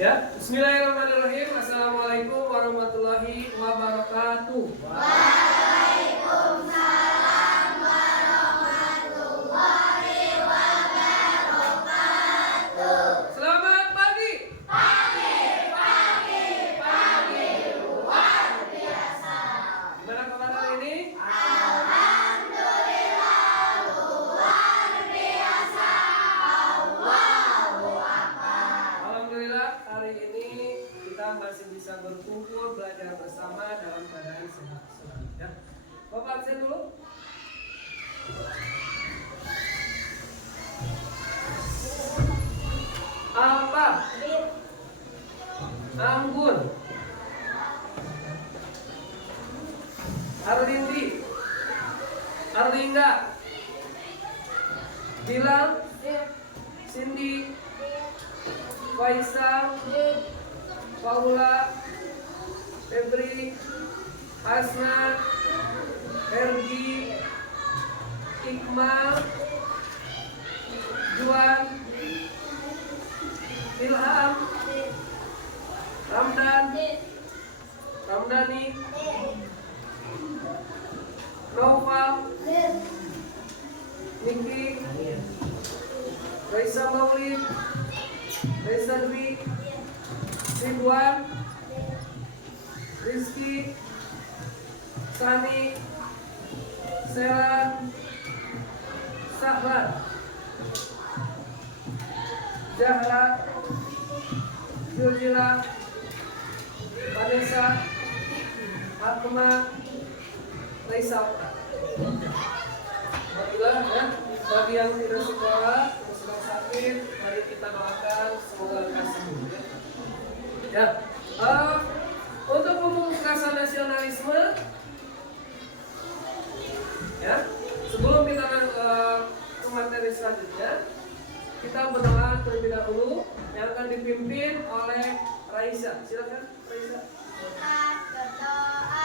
Ya, Bismillahirrahmanirrahim. Assalamualaikum warahmatullahi wabarakatuh. Waalaikumsalam warahmatullahi wabarakatuh. Selamat pagi. Pagi luar biasa. Gimana kabar hari ini? Alhamdulillah luar biasa. Allahu Akbar. Alhamdulillah hari ini kita masih bisa berkumpul belajar bersama dalam keadaan sehat selalu. Ya, Bapak absen dulu. Apa? Anggun. Arlindi. Arlinda. Bilang. Cindy. Faisal. Paula. Febri. Hasna. Herdi. Iqmal. Juan. Ilham. Ramdan. Ramdani. Naufal. Niki. Raisa Maulid. Raisa Dwi. Ridwan. Rizky. Sani. Sela. Sahlan. Zahra. Yujila. Vanessa. Atma. Raisa. Alhamdulillah ya, bagi yang tidak sekolah, yang sedang sakit, mari kita doakan semoga lekas sembuh ya. Untuk memupuk rasa nasionalisme ya, sebelum kita ke materi selanjutnya, kita berdoa terlebih dahulu yang akan dipimpin oleh Raisa. Silakan Raisa. Kita berdoa.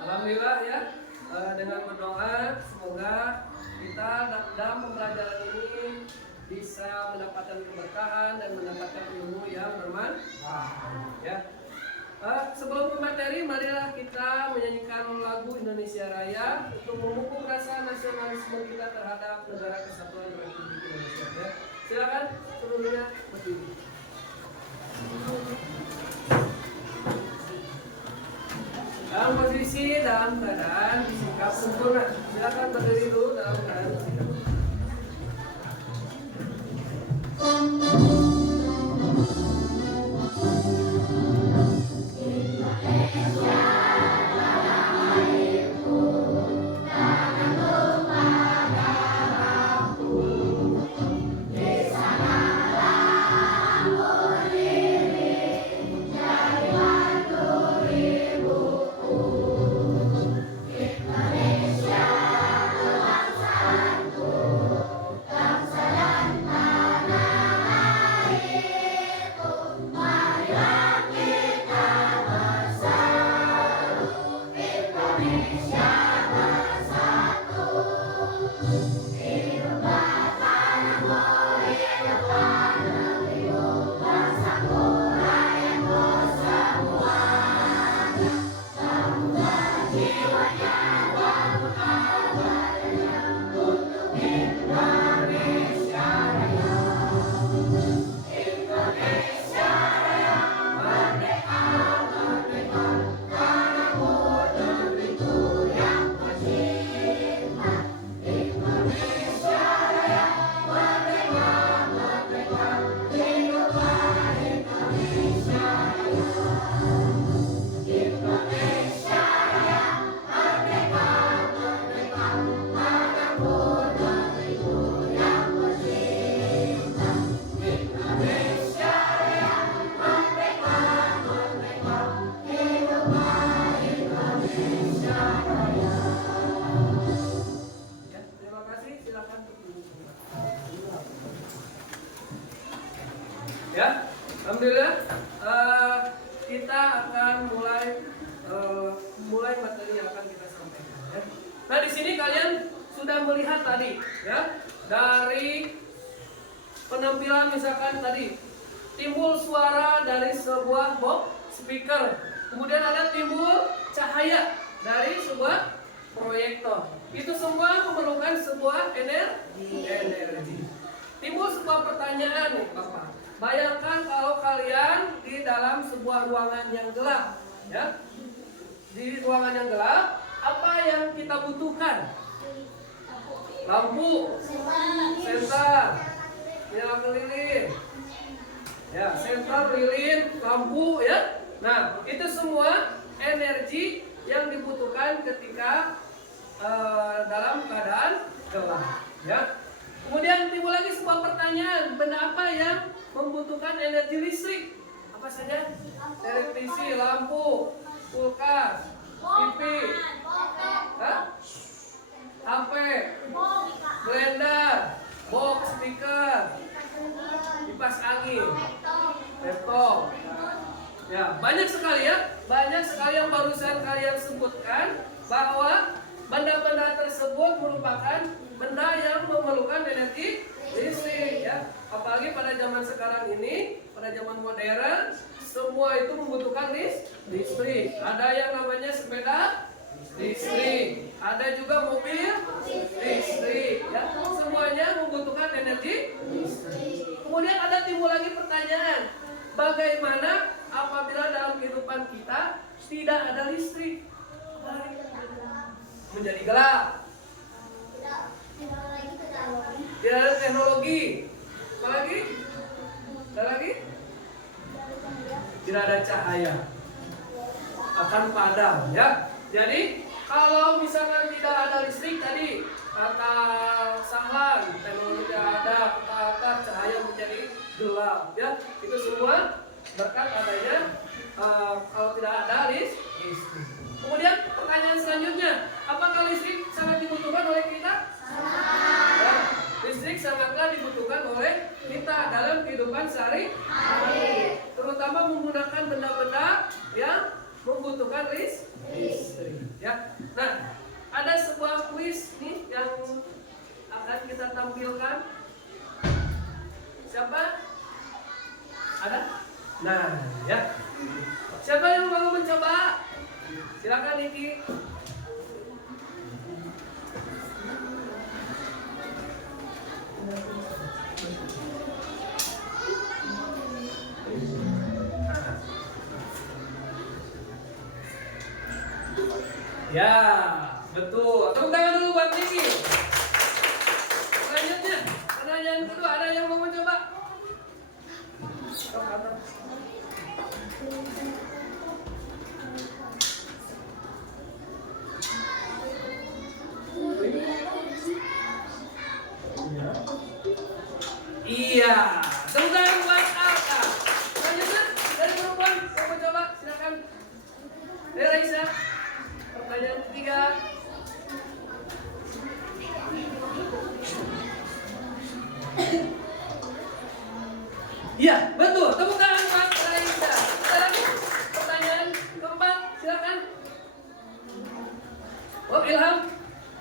Alhamdulillah ya, dengan berdoa semoga kita dalam pembelajaran ini bisa mendapatkan keberkahan dan mendapatkan ilmu yang bermanfaat. Ya. Sebelum ke materi, marilah kita menyanyikan lagu Indonesia Raya untuk memupuk rasa nasionalisme kita terhadap negara kesatuan Republik Indonesia. Ya. Silakan seluruhnya berdiri. Dalam posisi dalam keadaan sikap sempurna. Silakan berdiri dulu dalam keadaan sikap. Indonesia, bangsa Alhamdulillah, kita akan mulai materi yang akan kita sampaikan. Ya. Nah, di sini kalian sudah melihat tadi, ya, dari penampilan misalkan tadi timbul suara dari sebuah box speaker, kemudian ada timbul cahaya dari sebuah proyektor. Itu semua memerlukan sebuah energi. Timbul sebuah pertanyaan nih, Bapak. Bayangkan kalau kalian di dalam sebuah ruangan yang gelap, ya. Di ruangan yang gelap, apa yang kita butuhkan? Lampu, senter, nyala lilin, ya, senter, lilin, lampu, ya. Nah, itu semua energi yang dibutuhkan ketika dalam keadaan gelap, ya. Kemudian timbul lagi sebuah pertanyaan, benda apa yang membutuhkan energi listrik? Apa saja? Televisi, lampu, kulkas, TV, HP, blender, box speaker, kipas angin, laptop. Ya, banyak sekali ya, banyak sekali yang barusan kalian sebutkan bahwa benda-benda tersebut merupakan benda yang memerlukan energi listrik, ya. Apalagi pada zaman sekarang ini, pada zaman modern, semua itu membutuhkan listrik. Ada yang namanya sepeda listrik, ada juga mobil listrik, ya. Semuanya membutuhkan energi listrik. Kemudian ada timbul lagi pertanyaan, bagaimana apabila dalam kehidupan kita tidak ada listrik? Menjadi gelap. Tidak ada teknologi. Apa lagi? Ada lagi? Tidak ada cahaya. Akan padam, ya. Jadi kalau misalkan tidak ada listrik tadi, kata Sahlan, teknologi tidak ada, kata cahaya menjadi gelap, ya. Itu semua berkat adanya kalau tidak ada listrik. Kemudian pertanyaan selanjutnya, apakah listrik sangat dibutuhkan oleh kita? Ya, listrik sangatlah dibutuhkan oleh kita dalam kehidupan sehari-hari, terutama menggunakan benda-benda yang membutuhkan listrik. Ya. Nah, ada sebuah kuis nih yang akan kita tampilkan. Siapa? Ada? Nah, ya. Siapa yang mau mencoba? Silakan Niki. Ya, betul. Tepuk tangan dulu buat Niki. Selanjutnya, pertanyaan kedua, ada yang mau mencoba? Iya, tepuk tangan buat Alka. Selanjutnya dari perempuan yang mau coba, silakan. Dari Raisa. Pertanyaan ketiga. Iya, betul. Tepuk tangan buat Raisa. Pertanyaan keempat, silakan. Oh, Ilham.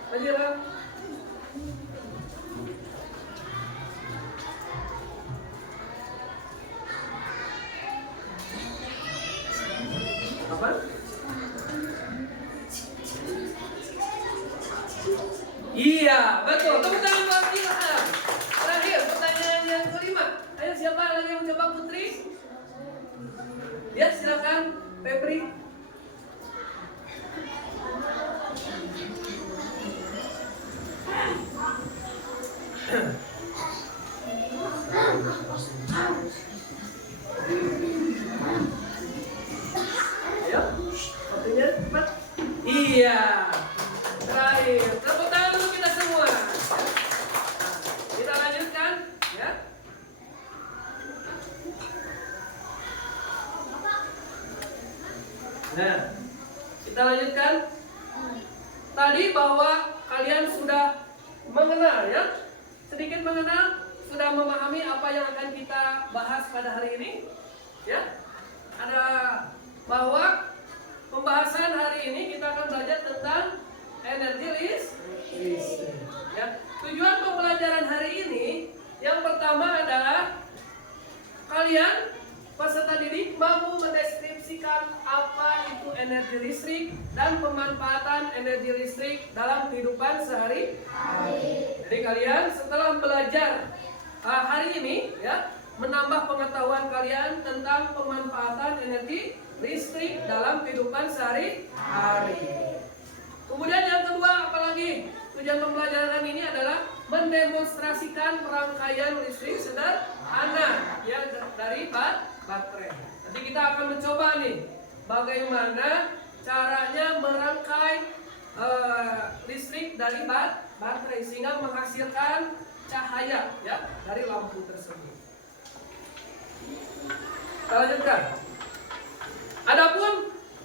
Maju Ilham. Apa? Iya, betul. Tepuk tangan buat Ilham. Terakhir, pertanyaan yang kelima. Ayo, siapa lagi yang mencoba, Putri? Ya, silakan, Febri. Ayo, waktunya cepat. Iya. Terakhir, tepuk tangan dulu kita semua. Kita lanjutkan, ya. Nah, kita lanjutkan. Tadi bahwa kalian sudah mengenal, ya, sedikit mengenal, sudah memahami apa yang akan kita bahas pada hari ini. Ya, ada bahwa pembahasan hari ini kita akan belajar tentang energi listrik. Ya, tujuan pembelajaran hari ini yang pertama adalah kalian peserta didik mampu mendeskripsikan apa itu energi listrik dan pemanfaatan energi listrik dalam kehidupan sehari-hari. Jadi kalian setelah belajar hari ini ya, menambah pengetahuan kalian tentang pemanfaatan energi listrik dalam kehidupan sehari-hari. Kemudian yang kedua, apalagi tujuan pembelajaran ini adalah mendemonstrasikan rangkaian listrik sederhana ya dari baterai. Nanti kita akan mencoba nih bagaimana caranya merangkai listrik dari baterai sehingga menghasilkan cahaya ya dari lampu tersebut. Kita lanjutkan. Adapun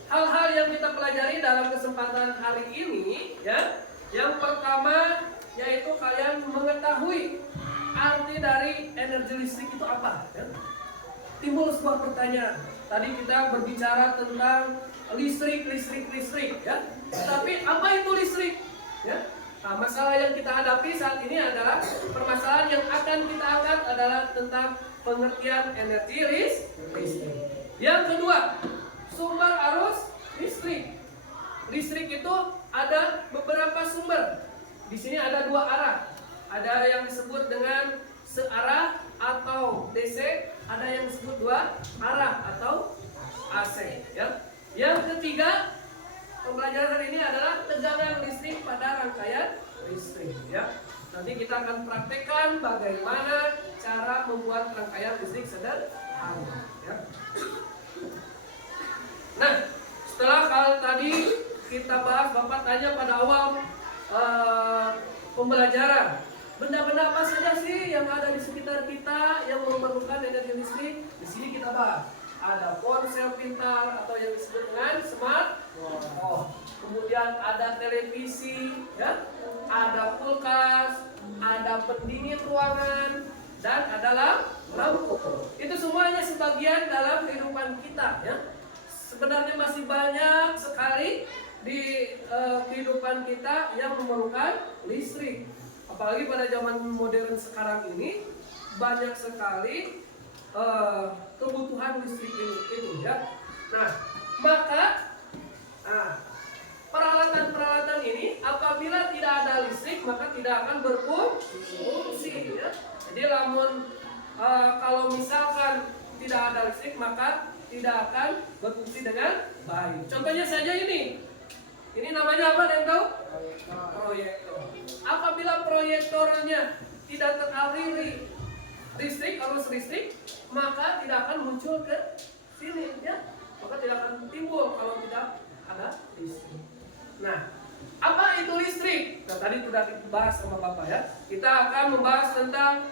hal-hal yang kita pelajari dalam kesempatan hari ini ya, yang pertama yaitu kalian mengetahui arti dari energi listrik itu apa ya? Timbul sebuah pertanyaan. Tadi kita berbicara tentang listrik ya. Tapi apa itu listrik? Ya. Nah, masalah yang kita hadapi saat ini adalah permasalahan yang akan kita angkat adalah tentang pengertian energi listrik. Yang kedua, sumber arus listrik. Listrik itu ada beberapa sumber. Di sini ada dua arah. Ada yang disebut dengan searah atau DC, ada yang disebut dua arah atau AC. Ya. Yang ketiga, pembelajaran hari ini adalah tegangan listrik pada rangkaian listrik. Ya. Nanti kita akan praktekkan bagaimana cara membuat rangkaian listrik sederhana. Ya. Nah, setelah tadi kita bahas, Bapak tanya pada awal pembelajaran, benda-benda apa saja sih yang ada di sekitar kita yang memerlukan energi listrik? Di sini kita bahas. Ada ponsel pintar atau yang disebut dengan smartphone. Kemudian ada televisi, ya, ada kulkas, ada pendingin ruangan, dan ada lampu. Itu semuanya sebagian dalam kehidupan kita, ya. Sebenarnya masih banyak sekali di kehidupan kita yang memerlukan listrik. Apalagi pada zaman modern sekarang ini banyak sekali kebutuhan listrik itu ya. Nah, maka peralatan-peralatan ini apabila tidak ada listrik maka tidak akan berfungsi ya. Jadi kalau misalkan tidak ada listrik maka tidak akan berfungsi dengan baik. Contohnya saja ini. Ini namanya apa, ada yang tahu? Proyektor. Apabila proyektornya tidak teraliri listrik, arus listrik, maka tidak akan muncul ke sini, ya. Maka tidak akan timbul kalau tidak ada listrik. Nah, apa itu listrik? Nah, tadi sudah dibahas sama Bapak ya. Kita akan membahas tentang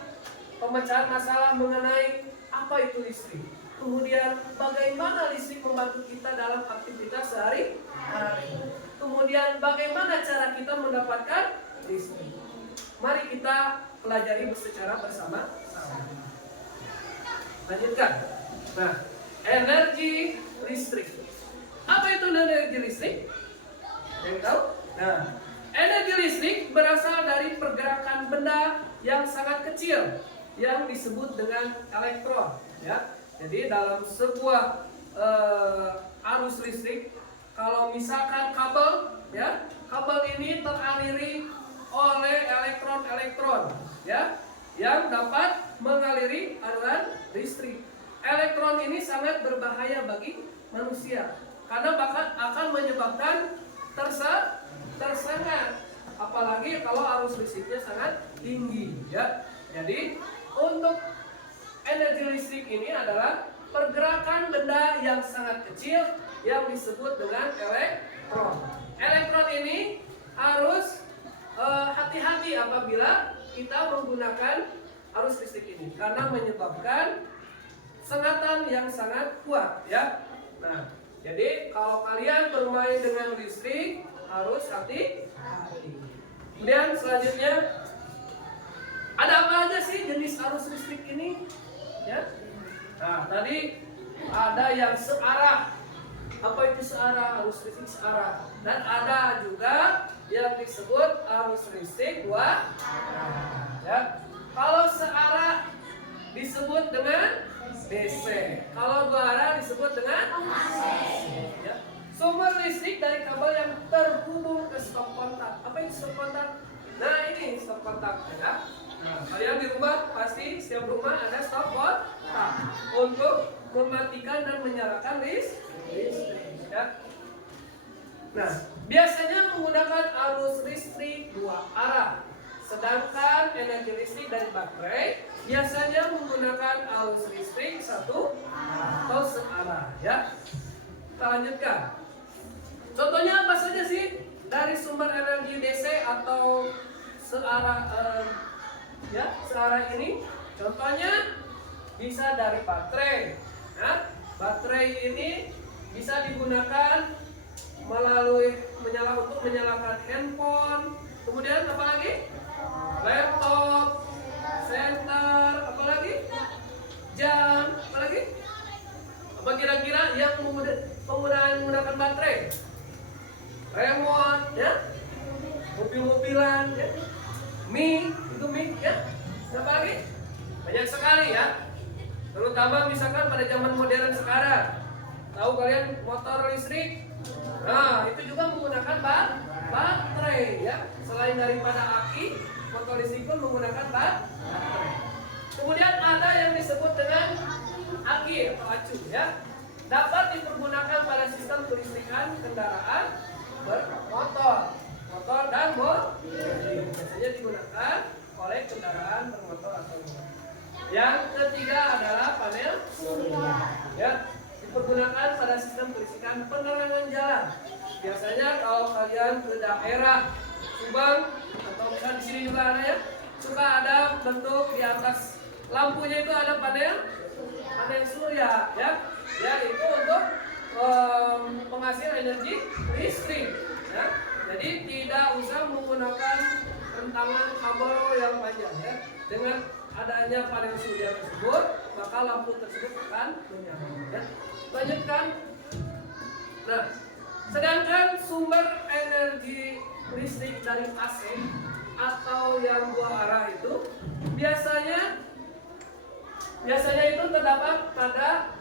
pemecahan masalah mengenai apa itu listrik. Kemudian bagaimana listrik membantu kita dalam aktivitas sehari-hari. Kemudian bagaimana cara kita mendapatkan listrik. Mari kita pelajari secara bersama-sama. Lanjutkan. Nah, energi listrik. Apa itu energi listrik? Yang tahu? Nah, energi listrik berasal dari pergerakan benda yang sangat kecil yang disebut dengan elektron. Ya. Jadi dalam sebuah arus listrik, kalau misalkan kabel, ya, kabel ini teraliri oleh elektron-elektron, ya, yang dapat mengaliri aliran listrik. Elektron ini sangat berbahaya bagi manusia karena bahkan akan menyebabkan tersengat, apalagi kalau arus listriknya sangat tinggi, ya. Jadi untuk energi listrik ini adalah pergerakan benda yang sangat kecil yang disebut dengan elektron. Elektron ini harus hati-hati apabila kita menggunakan arus listrik ini karena menyebabkan sengatan yang sangat kuat, ya. Nah, jadi kalau kalian bermain dengan listrik harus hati-hati. Kemudian selanjutnya, ada apa aja sih jenis arus listrik ini? Ya. Nah, tadi ada yang searah. Apa itu searah? Arus listrik searah. Dan ada juga yang disebut arus listrik dua arah. Ya. Kalau searah disebut dengan DC. Kalau dua arah disebut dengan AC. Ya. Sumber listrik dari kabel yang terhubung ke stop kontak. Apa itu stop kontak? Nah ini stop kontak. Ya. Nah, kalian di rumah pasti setiap rumah ada stop kontak untuk mematikan dan menyalakan listrik. Ya. Nah, biasanya menggunakan arus listrik dua arah. Sedangkan energi listrik dari baterai biasanya menggunakan arus listrik satu atau searah. Ya. Kita lanjutkan. Contohnya apa saja sih dari sumber energi DC atau searah searah ini? Contohnya bisa dari baterai. Nah, baterai ini bisa digunakan untuk menyalakan handphone. Kemudian apa lagi? Laptop, senter, apa lagi? Jam, apa lagi? Apa kira-kira yang menggunakan baterai? Remote, ya? Mobil-mobilan, ya? Itu mic, ya? Apa lagi? Banyak sekali, ya? Terutama misalkan pada zaman modern sekarang. Tahu kalian motor listrik? Nah, itu juga menggunakan baterai, ya. Selain daripada aki, motor listrik pun menggunakan baterai. Kemudian ada yang disebut dengan aki atau acu, ya. Dapat dipergunakan pada sistem kelistrikan kendaraan bermotor, motor dan mobil. Biasanya digunakan oleh kendaraan bermotor atau mobil. Yang ketiga adalah panel surya, ya. Dipergunakan pada sistem kelistrikan penerangan jalan. Biasanya kalau kalian ke daerah Subang atau misalnya di sini juga ada, ya, suka ada bentuk di atas lampunya itu ada panel surya, ya. Ya, itu untuk penghasil energi listrik, ya. Jadi tidak usah menggunakan rentangan kabel yang panjang, ya. Dengan adanya panel surya tersebut, maka lampu tersebut akan menyala, ya. Lanjutkan. Nah, sedangkan sumber energi listrik dari AC atau yang dua arah itu biasanya itu terdapat pada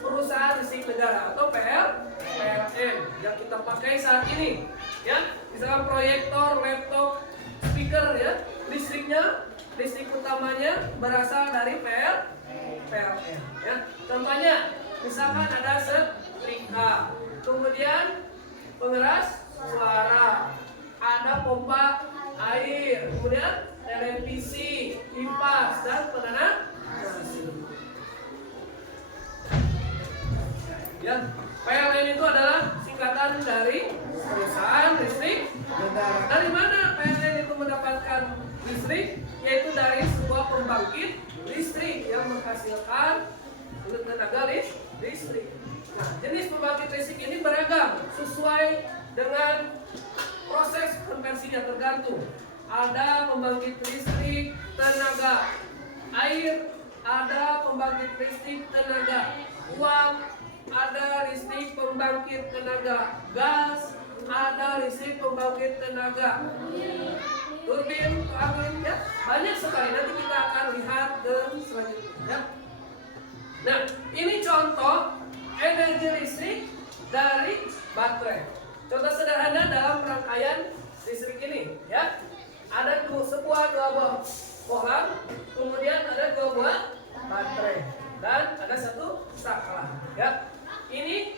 perusahaan listrik negara atau PLN yang kita pakai saat ini, ya. Misalkan proyektor, laptop, speaker, ya. Listrik utamanya berasal dari PLN, ya. Contohnya misalkan ada setrika, kemudian pengeras suara, ada pompa air, kemudian televisi, kipas, dan penanak nasi. Ya, PLN itu adalah singkatan dari perusahaan listrik negara. Dari mana PLN itu mendapatkan listrik? Yaitu dari sebuah pembangkit listrik yang menghasilkan tenaga listrik. Nah, jenis pembangkit listrik ini beragam sesuai dengan proses konversinya tergantung. Ada pembangkit listrik tenaga air, ada pembangkit listrik tenaga uap, ada listrik pembangkit tenaga gas, ada listrik pembangkit tenaga turbin, angin, ya. Banyak sekali, nanti kita akan lihat ke selanjutnya, ya. Nah, ini contoh energi listrik dari baterai. Contoh sederhana dalam rangkaian listrik ini, ya. Ada sebuah dua buah bohlam, kemudian ada dua buah baterai, dan ada satu saklar, ya. Ini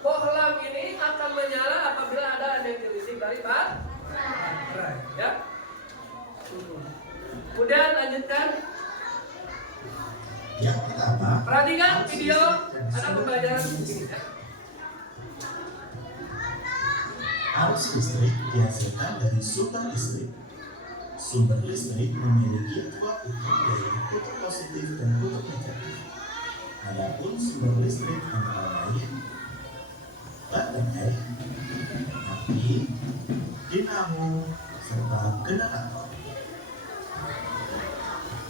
bohlam ini akan menyala apabila ada energi listrik dari baterai, ya. Kemudian lanjutkan. Yang pertama, Perhatikan video, ada pembelajaran begini, ya. arus listrik dihasilkan dari sumber listrik. Sumber listrik memiliki dua kutub, yaitu kutub positif dan kutub negatif. Adapun sumber listrik antara lain baterai, api, dinamo, serta generator.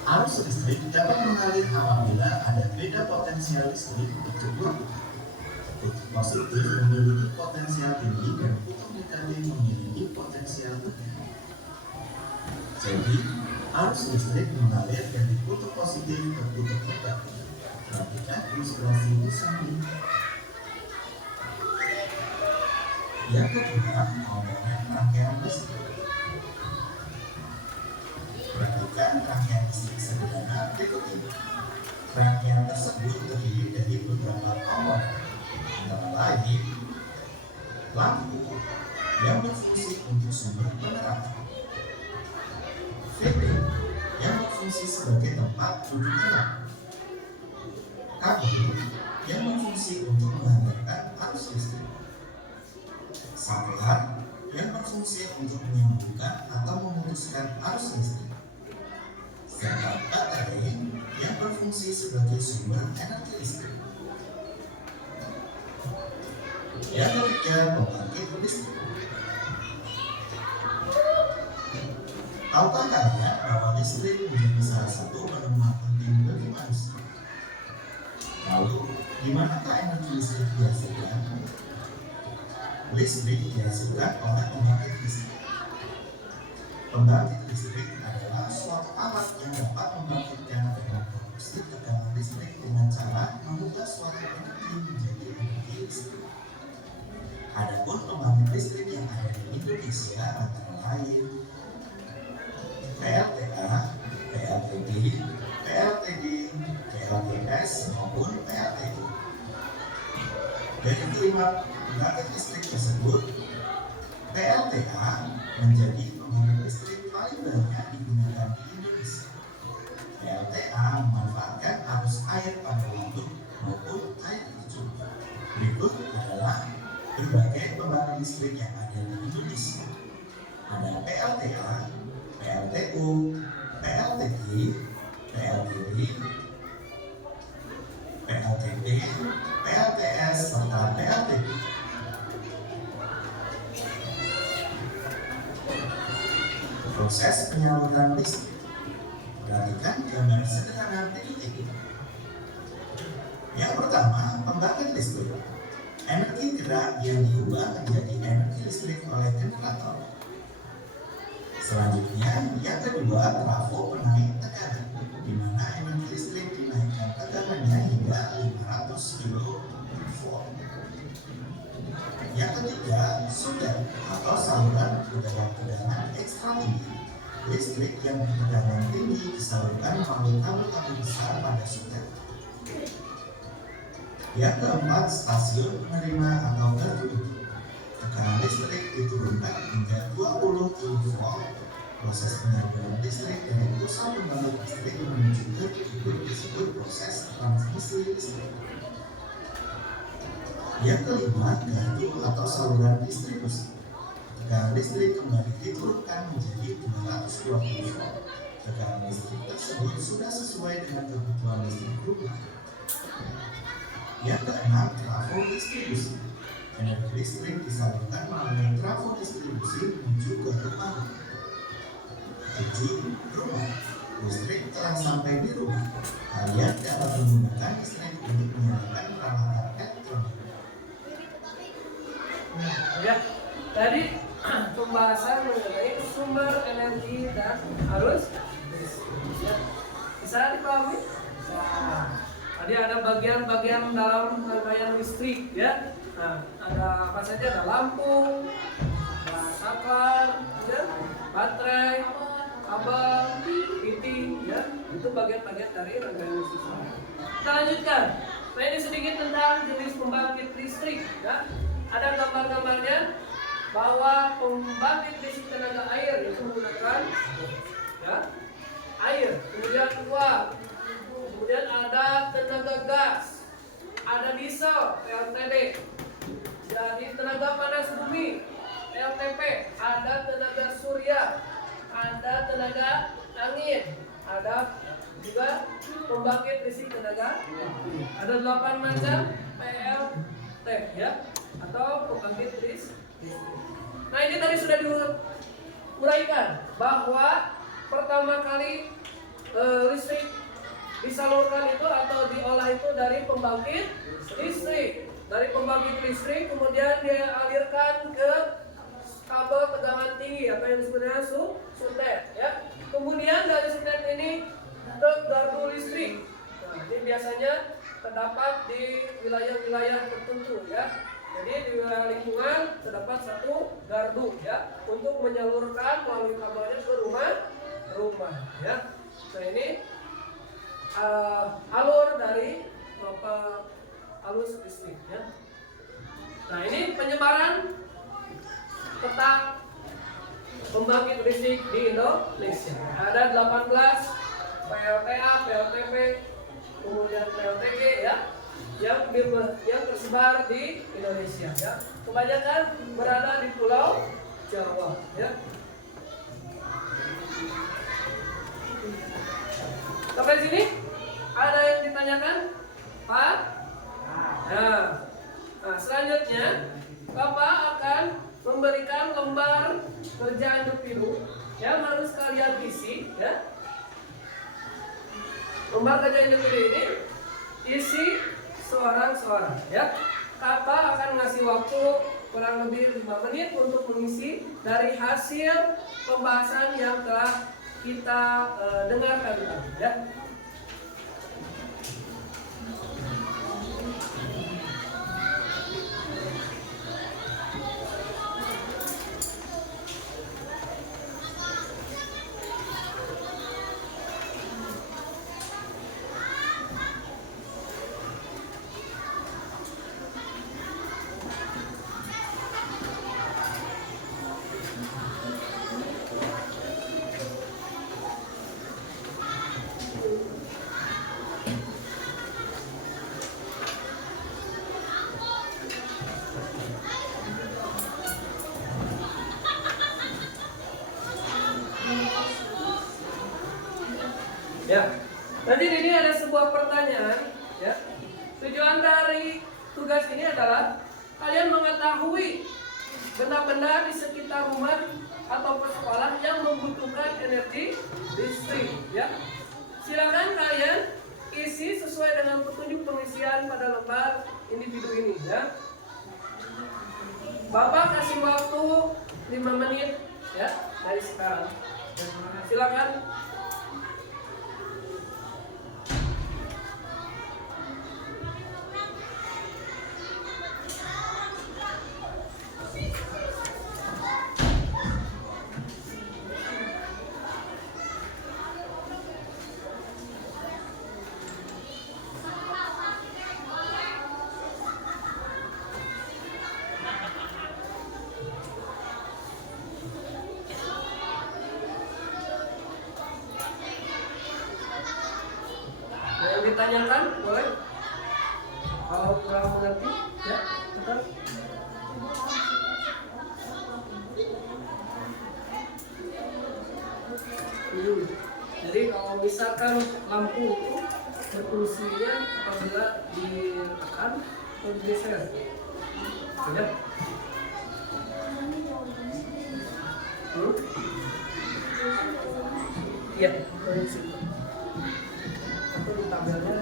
Arus Arus listrik dapat mengalir apabila ada beda potensial listrik untuk dua kutub. Kutub positif memiliki potensial tinggi dan kutub negatif memiliki potensial rendah. Jadi, arus listrik mengalir dari kutub positif ke kutub negatif. Perhatikan ilustrasi di samping. Yang kedua, komponen rangkaian listrik. Perhatikan rangkaian listrik sederhana berikut ini. Rangkaian tersebut terdiri dari beberapa komponen, antara lain lampu yang berfungsi untuk sumber penerangan, VP yang berfungsi sebagai tempat duduk gelap, kabel yang berfungsi untuk menghantarkan arus listrik, saklar yang berfungsi untuk menyambungkan atau memutuskan arus listrik, serta baterai yang berfungsi sebagai sumber energi listrik. Yang ketiga, pembangkit listrik. Tahukah kalian bahwa listrik menjadi salah satu penemuan penting bagi manusia? Lalu, di manakah energi listrik dihasilkan? Listrik dihasilkan oleh pembangkit listrik. Pembangkit listrik adalah suatu alat yang dapat membangkitkan dan memproduksi tegangan listrik dengan cara mengubah suatu energi menjadi energi listrik. Adapun pembangkit listrik yang ada di Indonesia antara lain PLTA, PLTB, PLTD, PLTS maupun PLTU. Dari kelima pembangkit listrik tersebut, PLTA menjadi pembangkit listrik paling banyak digunakan di Indonesia. PLTA memanfaatkan arus air pada waduk maupun air terjun. Berikut adalah berbagai pembangkit listrik yang ada di Indonesia. Ada PLTA, PLTU, PLTG, PLTB, PLTB, PLTS, serta PLTB. Proses penyaluran listrik. Perhatikan gambar sederhana berikut ini. Yang pertama, pembangkit listrik. Energi gerak yang diubah menjadi energi listrik oleh generator. Selanjutnya, yang kedua, trafo penaik tekanan, di mana energi listrik dinaikkan tegangannya hingga 500 kV. Yang ketiga, sudan atau saluran udara tegangan ekstra tinggi. Listrik yang bertegangan tinggi disalurkan melalui kabel-kabel besar pada sudan. Yang keempat, stasiun penerima atau gardu. Tekanan listrik diturunkan hingga 20 kV. Proses penyaluran listrik dari pusat pembangkit listrik menuju ke titik disebut proses transmisi listrik. Yang kelima, gardu atau saluran distribusi. Tekanan listrik kembali diturunkan menjadi 220 V. Tekanan listrik tersebut sudah sesuai dengan kebutuhan listrik rumah. Yang keenam, trafo distribusi. Energi listrik disalurkan melalui trafo distribusi menuju ke rumah. 7. Rumah. Listrik telah sampai di rumah. Kalian dapat menggunakan listrik untuk menyalakan peralatan elektronik. Ya, tadi pembahasan mengenai sumber energi dan arus listrik. Ya. Bisa dipahami? Tadi ada bagian-bagian dalam rangkaian listrik, ya. Nah, ada apa saja? Ada lampu, ada saklar, ya, baterai, kabel, titik, ya. Itu bagian-bagian dari rangkaian listrik. Kita lanjutkan. Nah, ini sedikit tentang jenis pembangkit listrik, ya. Ada gambar-gambarnya bahwa pembangkit listrik tenaga air itu menggunakan, ya, air, kemudian uap. Kemudian ada tenaga gas, ada diesel, PLTD, jadi tenaga panas bumi, LTP, ada tenaga surya, ada tenaga angin, ada juga pembangkit listrik tenaga. Ada 8 macam PLT, ya, atau pembangkit listrik. Nah, ini tadi sudah diuraikan bahwa pertama kali listrik disalurkan itu atau diolah itu dari pembangkit listrik. Dari pembangkit listrik kemudian dia alirkan ke kabel tegangan tinggi atau yang disebutnya sutet ya. Kemudian dari sutet ini ke gardu listrik. Nah, ini biasanya terdapat di wilayah-wilayah tertentu ya. Jadi di wilayah lingkungan terdapat satu gardu ya untuk menyalurkan melalui kabelnya ke rumah ya. Nah ini alur dari alus listrik ya. Nah ini penyebaran peta pembangkit listrik di Indonesia. Ada 18 PLTA, PLTP, kemudian PLTG ya, yang tersebar di Indonesia ya. Kebanyakan berada di Pulau Jawa ya. Sampai sini ada yang ditanyakan, Pak? Nah, selanjutnya Bapak akan memberikan lembar kerja individu yang harus kalian isi ya. Lembar kerja individu ini isi seorang-seorang ya. Bapak akan ngasih waktu kurang lebih 5 menit untuk mengisi dari hasil pembahasan yang telah kita dengarkan tadi ya. Ya, nanti ini ada sebuah pertanyaan ya. Tujuan dari tugas ini adalah kalian mengetahui benda-benda di sekitar rumah atau sekolah yang membutuhkan energi listrik ya. Silakan kalian isi sesuai dengan petunjuk pengisian pada lembar individu ini ya. Bapak kasih waktu 5 menit ya dari sekarang. Silakan. Yang ditanyakan boleh, kalau kurang mengerti ya tetap. Jadi kalau misalkan lampu itu berfungsinya apabila ditekan atau digeser ya. Iya, prinsip atau di tabelnya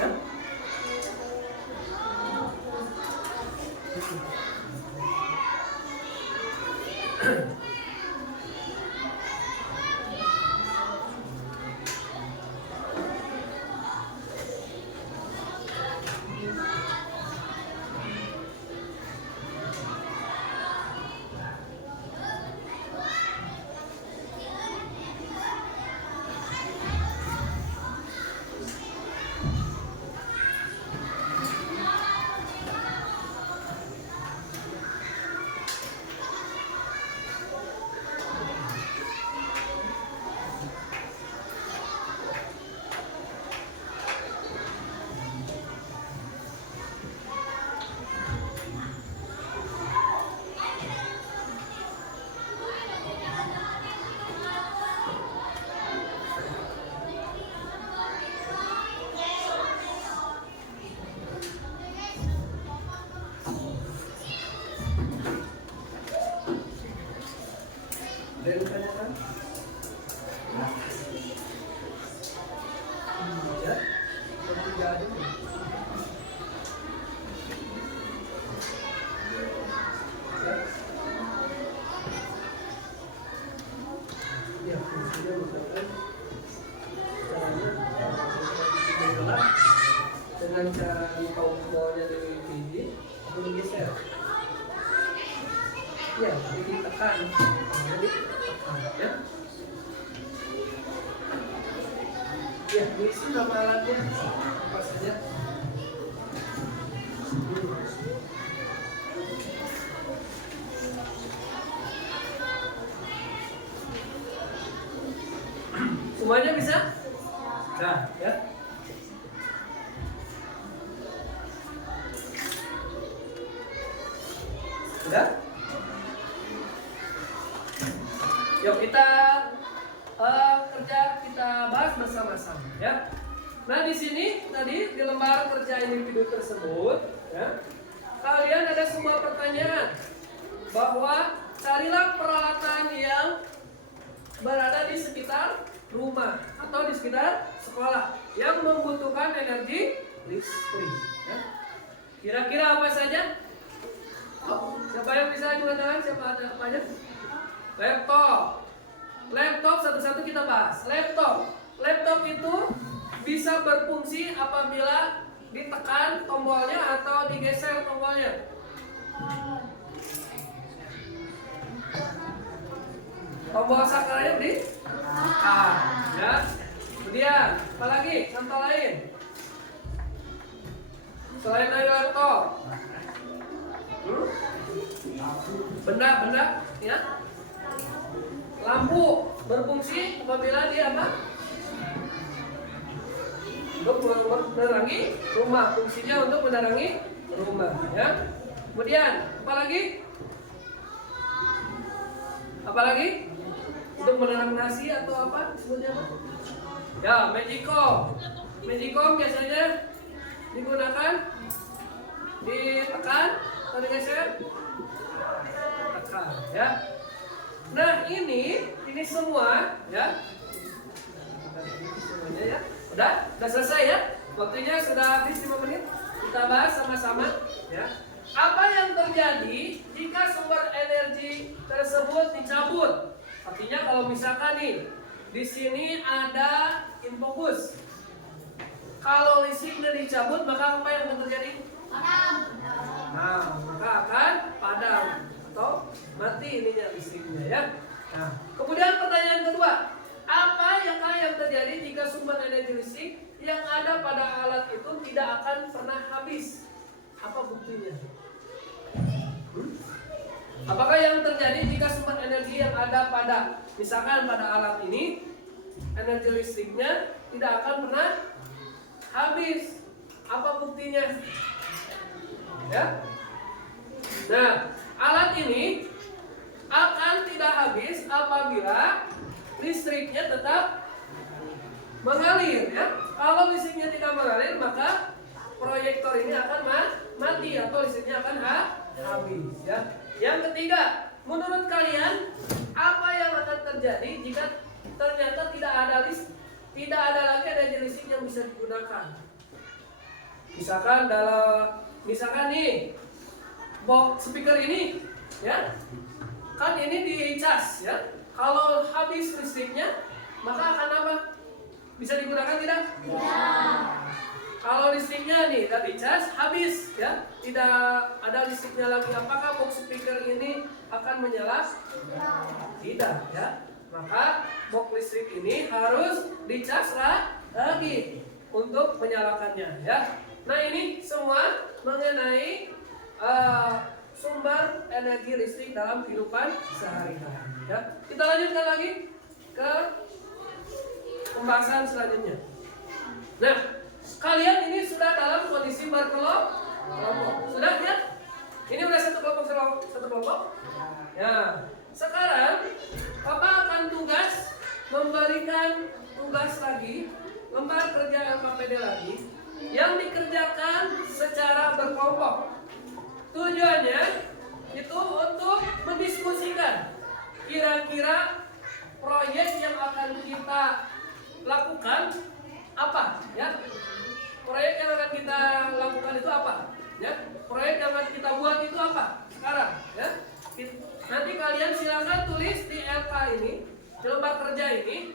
ya. Belokkan kan? Ya, tidak ada. Ya, fungsinya misalkan caranya adalah dengan cara tombolnya di geser. Ya, ditekan. Jadi tekan ya. Ya, diisi nama alatnya apa saja. Semuanya bisa? Nah, ya. Sudah? Yuk kita kerja, kita bahas bersama-sama ya. Nah, di sini tadi di lembar kerja individu tersebut ya, kalian ada sebuah pertanyaan bahwa carilah peralatan yang berada di sekitar rumah atau di sekitar sekolah yang membutuhkan energi listrik ya. Kira-kira apa saja? Oh, siapa yang bisa mengatakan siapa ada apa aja? Laptop satu-satu kita bahas. Laptop itu bisa berfungsi apabila ditekan tombolnya atau digeser tombolnya. Tombol sakarnya ditekan, ya. Kemudian apa lagi? Contoh lain. Selain dari laptop, benda-benda, ya. Lampu berfungsi apabila dia apa? Untuk menerangi rumah. Fungsinya untuk menerangi rumah, ya. Kemudian apa lagi? Apa lagi? Untuk menerangi nasi atau apa disebutnya? Ya, magicom. Magicom biasanya digunakan ditekan atau digeser? Tekan, ya. Nah, ini semua ya. Semuanya ya. Udah selesai ya. Waktunya sudah habis 5 menit. Kita bahas sama-sama ya. Apa yang terjadi jika sumber energi tersebut dicabut? Artinya kalau misalkan nih di sini ada infocus. Kalau listriknya dicabut, maka apa yang akan terjadi? Padam. Nah, maka akan padam atau mati ininya listriknya ya. Nah, kemudian pertanyaan kedua, apa yang terjadi jika sumber energi listrik yang ada pada alat itu tidak akan pernah habis? Apa buktinya? Apakah yang terjadi jika sumber energi yang ada pada, misalkan pada alat ini, energi listriknya tidak akan pernah habis? Apa buktinya? Ya. Nah, alat ini akan tidak habis apabila listriknya tetap mengalir ya. Kalau listriknya tidak mengalir, maka proyektor ini akan mati atau listriknya akan habis ya. Yang ketiga, menurut kalian apa yang akan terjadi jika ternyata tidak ada lagi energi listrik yang bisa digunakan? Misalkan nih box speaker ini ya, kan ini dicas ya. Kalau habis listriknya, maka akan apa? Bisa digunakan tidak? Tidak. Kalau listriknya nih udah dicas, habis ya, tidak ada listriknya lagi, apakah box speaker ini akan menyala? Tidak ya. Maka box listrik ini harus dicas lagi untuk menyalakannya ya. Nah, ini semua mengenai sumber energi listrik dalam kehidupan sehari-hari ya. Kita lanjutkan lagi ke pembahasan selanjutnya. Nah, kalian ini sudah dalam kondisi berkelompok. Sudah ya? Ini udah satu kelompok. Ya. Sekarang Bapak akan memberikan tugas lagi, lembar kerja LKPD lagi yang dikerjakan secara berkelompok. Tujuannya itu untuk mendiskusikan kira-kira proyek yang akan kita lakukan apa? Ya, proyek yang akan kita lakukan itu apa? Ya, proyek yang akan kita buat itu apa? Sekarang, ya. Nanti kalian silakan tulis di LK ini, di lembar kerja ini,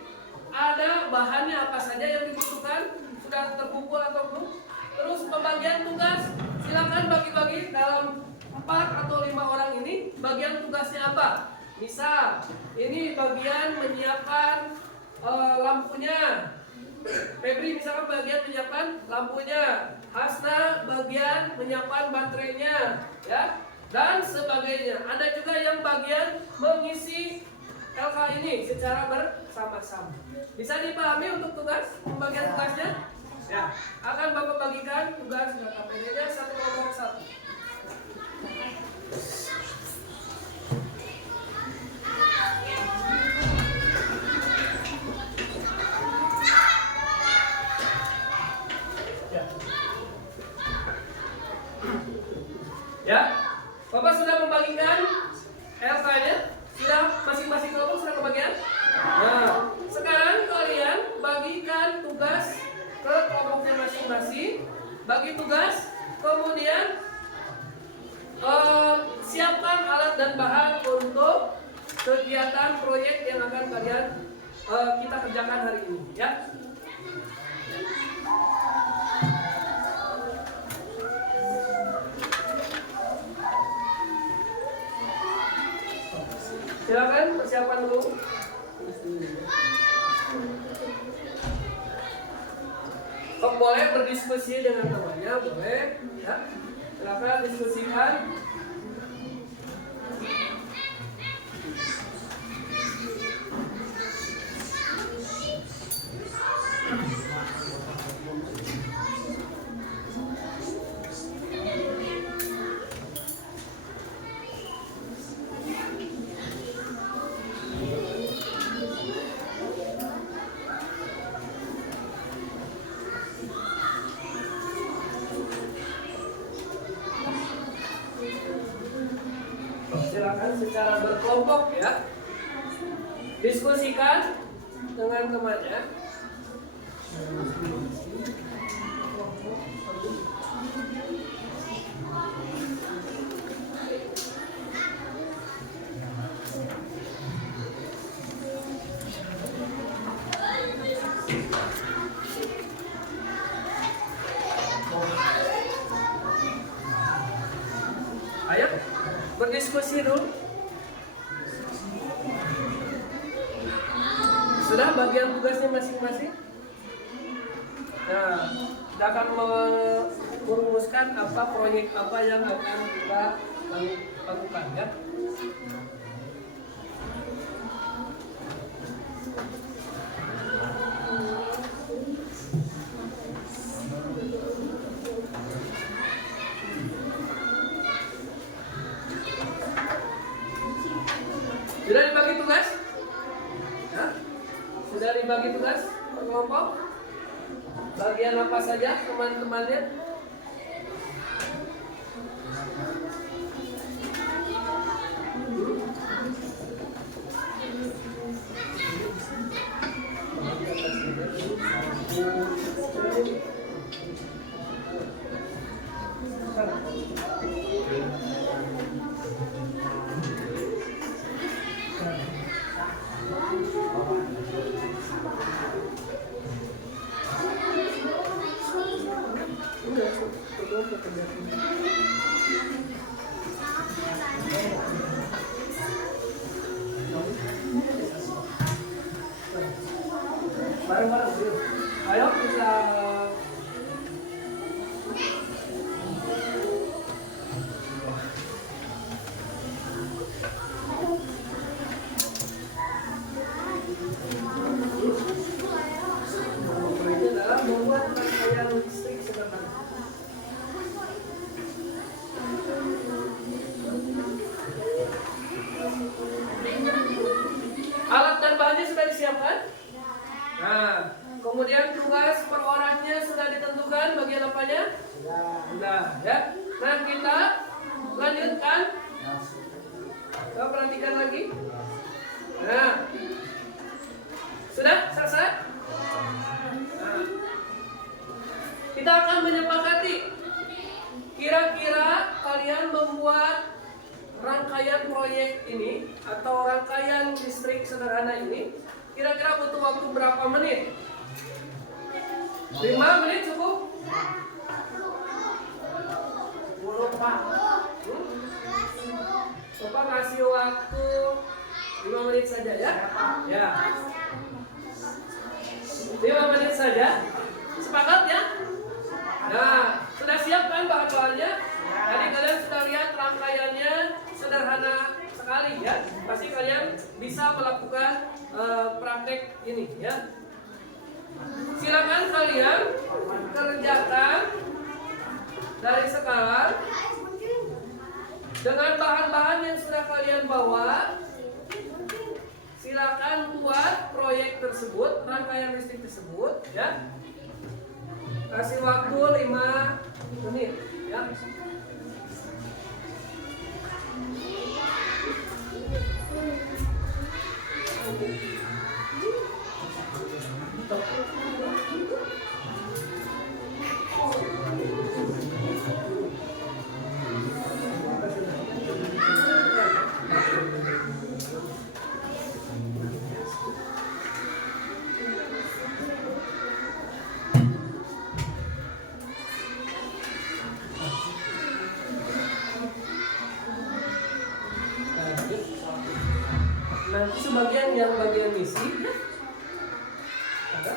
ada bahannya apa saja yang dibutuhkan, sudah terkumpul atau belum. Terus pembagian tugas, silakan bagi-bagi dalam 4 atau 5 orang ini, bagian tugasnya apa? Misal, ini bagian menyiapkan lampunya. Febri misalkan bagian menyiapkan lampunya, Hasna bagian menyiapkan baterainya, ya, dan sebagainya. Ada juga yang bagian mengisi LK ini secara bersama-sama. Bisa dipahami untuk tugas pembagian tugasnya? Ya, akan Bapak bagikan tugas KPD-nya satu kelompok satu. Ya, Bapak sudah membagikan LK-nya? Sudah masing-masing kelompok sudah kebagian? Nah, sekarang kalian bagikan tugas ke kelompoknya masing-masing. Bagi tugas, kemudian siapkan alat dan bahan untuk kegiatan proyek yang akan kalian kita kerjakan hari ini, ya. Silakan persiapan dulu. Oh, boleh berdiskusi dengan temannya, boleh, ya. Silakan diskusikan. Silakan secara berkelompok, ya. Diskusikan dengan temannya. Ayo berdiskusi dulu. Sudah bagian tugasnya masing-masing. Nah, kita akan merumuskan apa proyek apa yang akan kita lakukan, ya. Sudah dibagi tugas? Ya? Sudah dibagi tugas per kelompok? Bagian apa saja teman-temannya? Bareng-bareng, yuk. Ayo kita adalah membuat rangkaian listrik sederhana. Alat dan bahannya sudah disiapkan. Nah, kemudian tugas per orangnya sudah ditentukan bagian apanya? Sudah, ya. Nah, kita lanjutkan. Kita perhatikan lagi. praktik sederhana ini kira-kira butuh waktu berapa menit? 5 menit cukup? 10 Pak. Bapak kasih waktu 5 menit saja ya? Ya. 5 menit saja. Sepakat ya? Nah, sudah siap kan bahan-bahannya? Tadi kalian sudah lihat rangkaiannya sederhana sekali ya. Pasti kalian bisa melakukan praktek ini ya. Silakan kalian kerjakan dari sekarang dengan bahan-bahan yang sudah kalian bawa. Silakan buat proyek tersebut, rangkaian listrik tersebut ya. Kasih waktu 5 menit ya. Nanti sebagian yang bagian misi ada.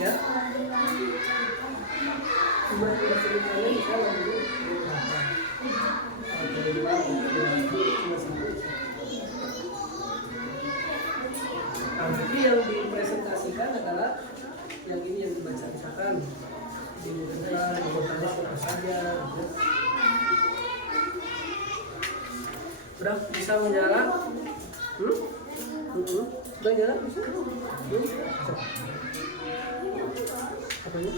Ya. Cuma ceritanya bisa lanjut. Nanti yang dipresentasikan adalah yang ini yang dibaca misalkan di apa saja. Udah bisa menyala? Udah nyala bisa? Apanya?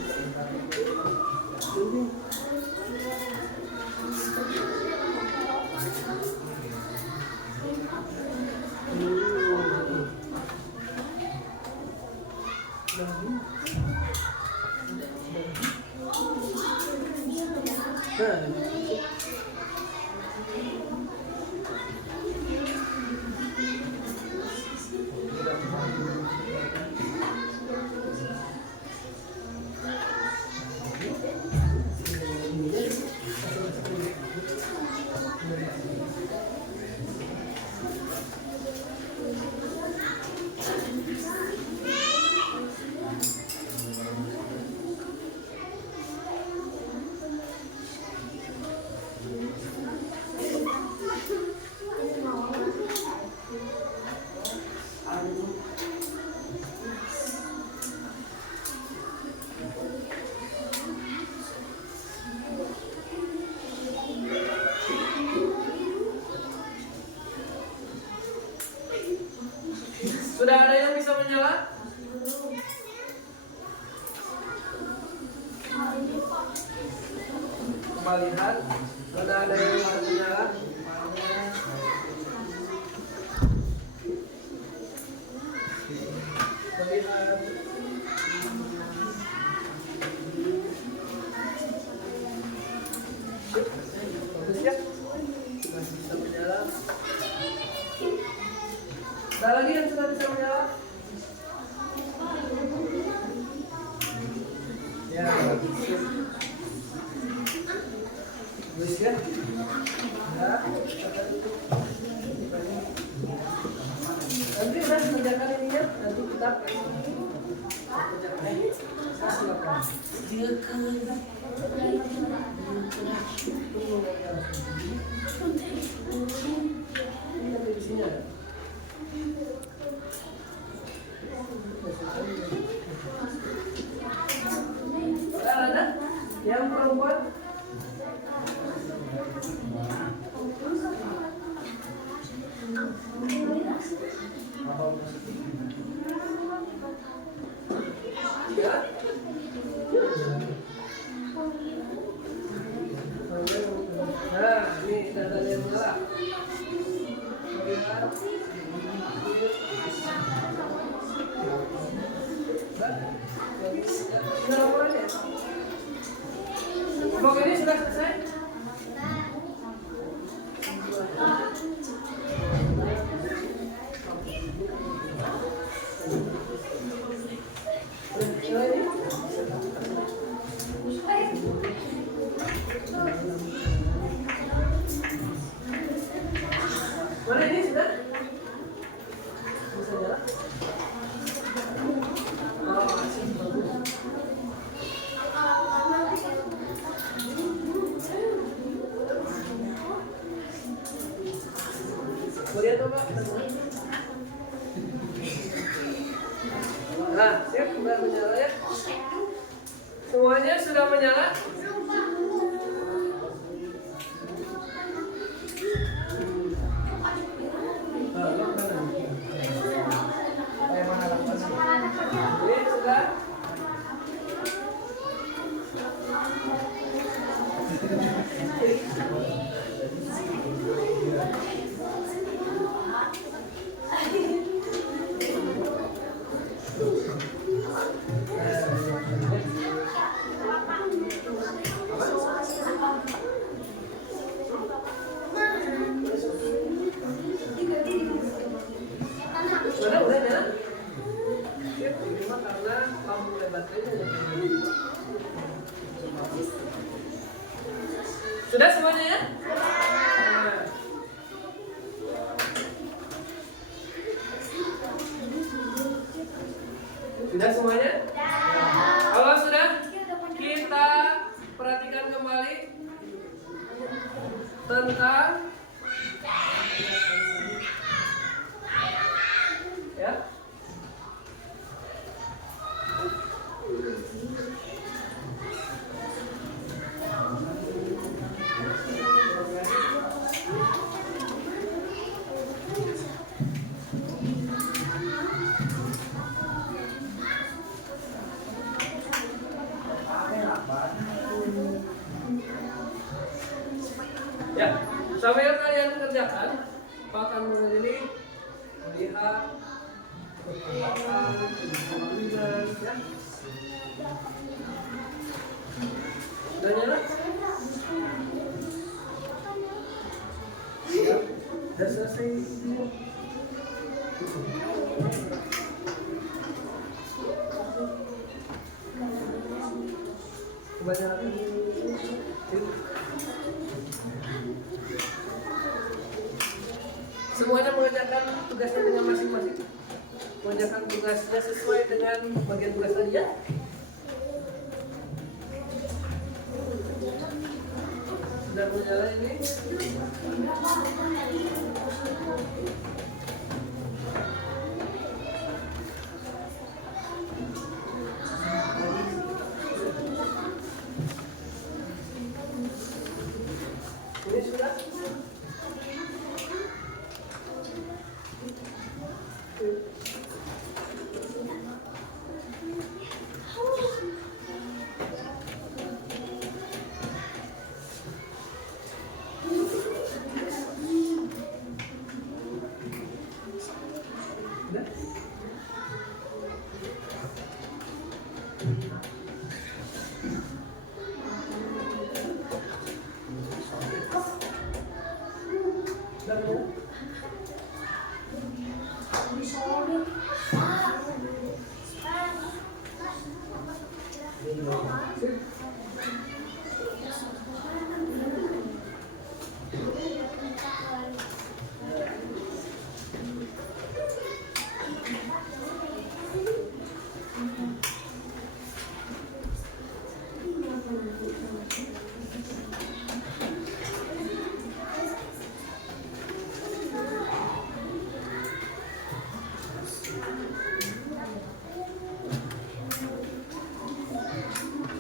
Sudah ada yang bisa menyala? Coba lihat, sudah ada yang bisa menyala? Lihat. Bagus ya? Masih bisa menyala. Ada lagi yang sudah bisa menyala? Ya, bagus ya. Ya, nanti udah kerjakan ini ya. Nanti kita kerjakan. Silakan. Ini di sini ada. Ada yang perempuan? Ya. Nah, ini data yang merah. Sudah laporan ya? Blok ini sudah selesai? Mana ini sudah? Bisa jalan? Oh, masih bagus. Boleh tuh Pak, kita mulai. Nah, siap, sudah menyala ya? Semuanya sudah menyala? Ini sudah. Udah jalan? Siap, cuma karena lampu baterainya udah. Sudah semuanya ya? Nah. Sudah semuanya? Kalau sudah, kita perhatikan kembali tentang ya. Ya, sambil kalian kerjakan, Pak akan memilih melihat perkembangan pembangunan ya. Udah nyala? Ya, udah selesai. Coba nyalakan. Semuanya mengerjakan tugasnya dengan masing-masing. Mengerjakan tugasnya sesuai dengan bagian tugas tadi ya. Sudah menyala ini. Ini sudah.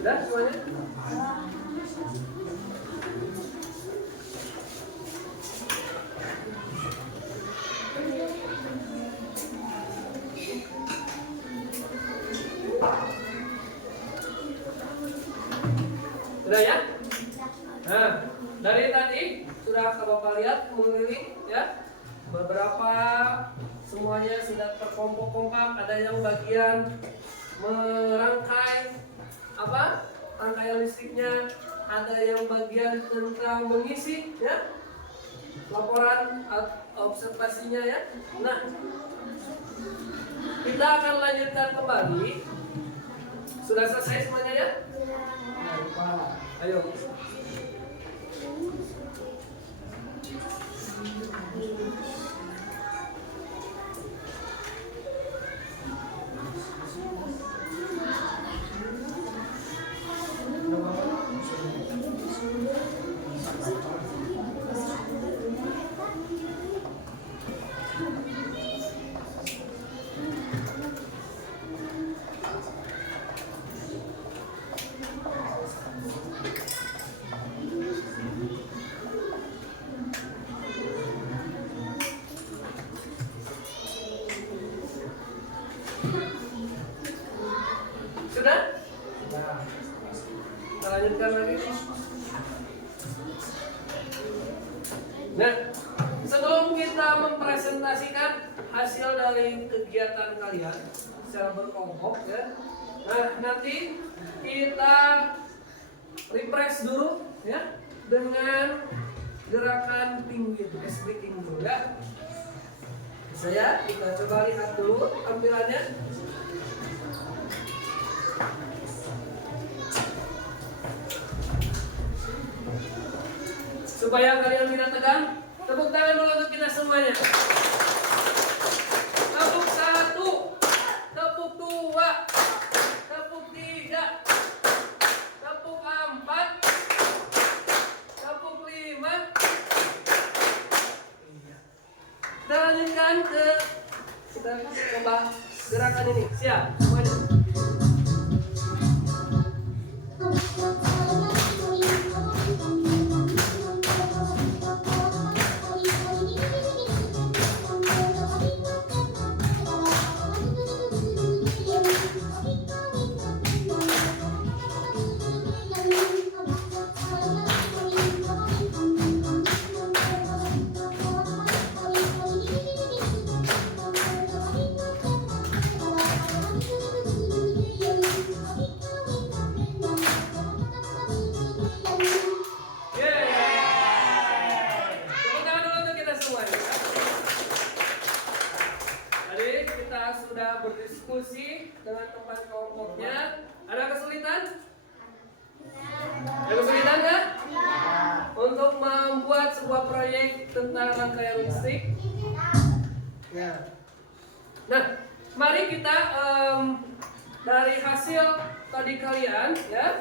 Sudah semuanya? Sudah ya? Nah, dari tadi sudah Bapak lihat memilih ya. Beberapa semuanya sudah terkompak-kompak, ada yang bagian merangkai apa? Rangkaian listriknya, ada yang bagian tentang mengisi ya. Laporan observasinya ya. Nah, kita akan lanjutkan kembali. Sudah selesai semuanya ya? Ayo. Sudah? Kita lanjutkan lagi. Nah, sebelum kita mempresentasikan hasil dari kegiatan kalian secara berkelompok ya. Nah, nanti kita refresh dulu ya dengan gerakan pinggir, speaking dulu ya. Saya kita coba lihat dulu tampilannya. Supaya kalian tidak tegang, tepuk tangan dulu untuk kita semuanya. Tepuk 1, tepuk 2, tepuk 3, tepuk 4, tepuk 5. Kita lanjutkan kita coba gerakan ini. Siap semuanya. Sudah berdiskusi dengan teman kelompoknya. Ada kesulitan? Ada kesulitan nggak? Untuk membuat sebuah proyek tentang rangkaian listrik? Ya. Nah, mari kita dari hasil tadi kalian ya.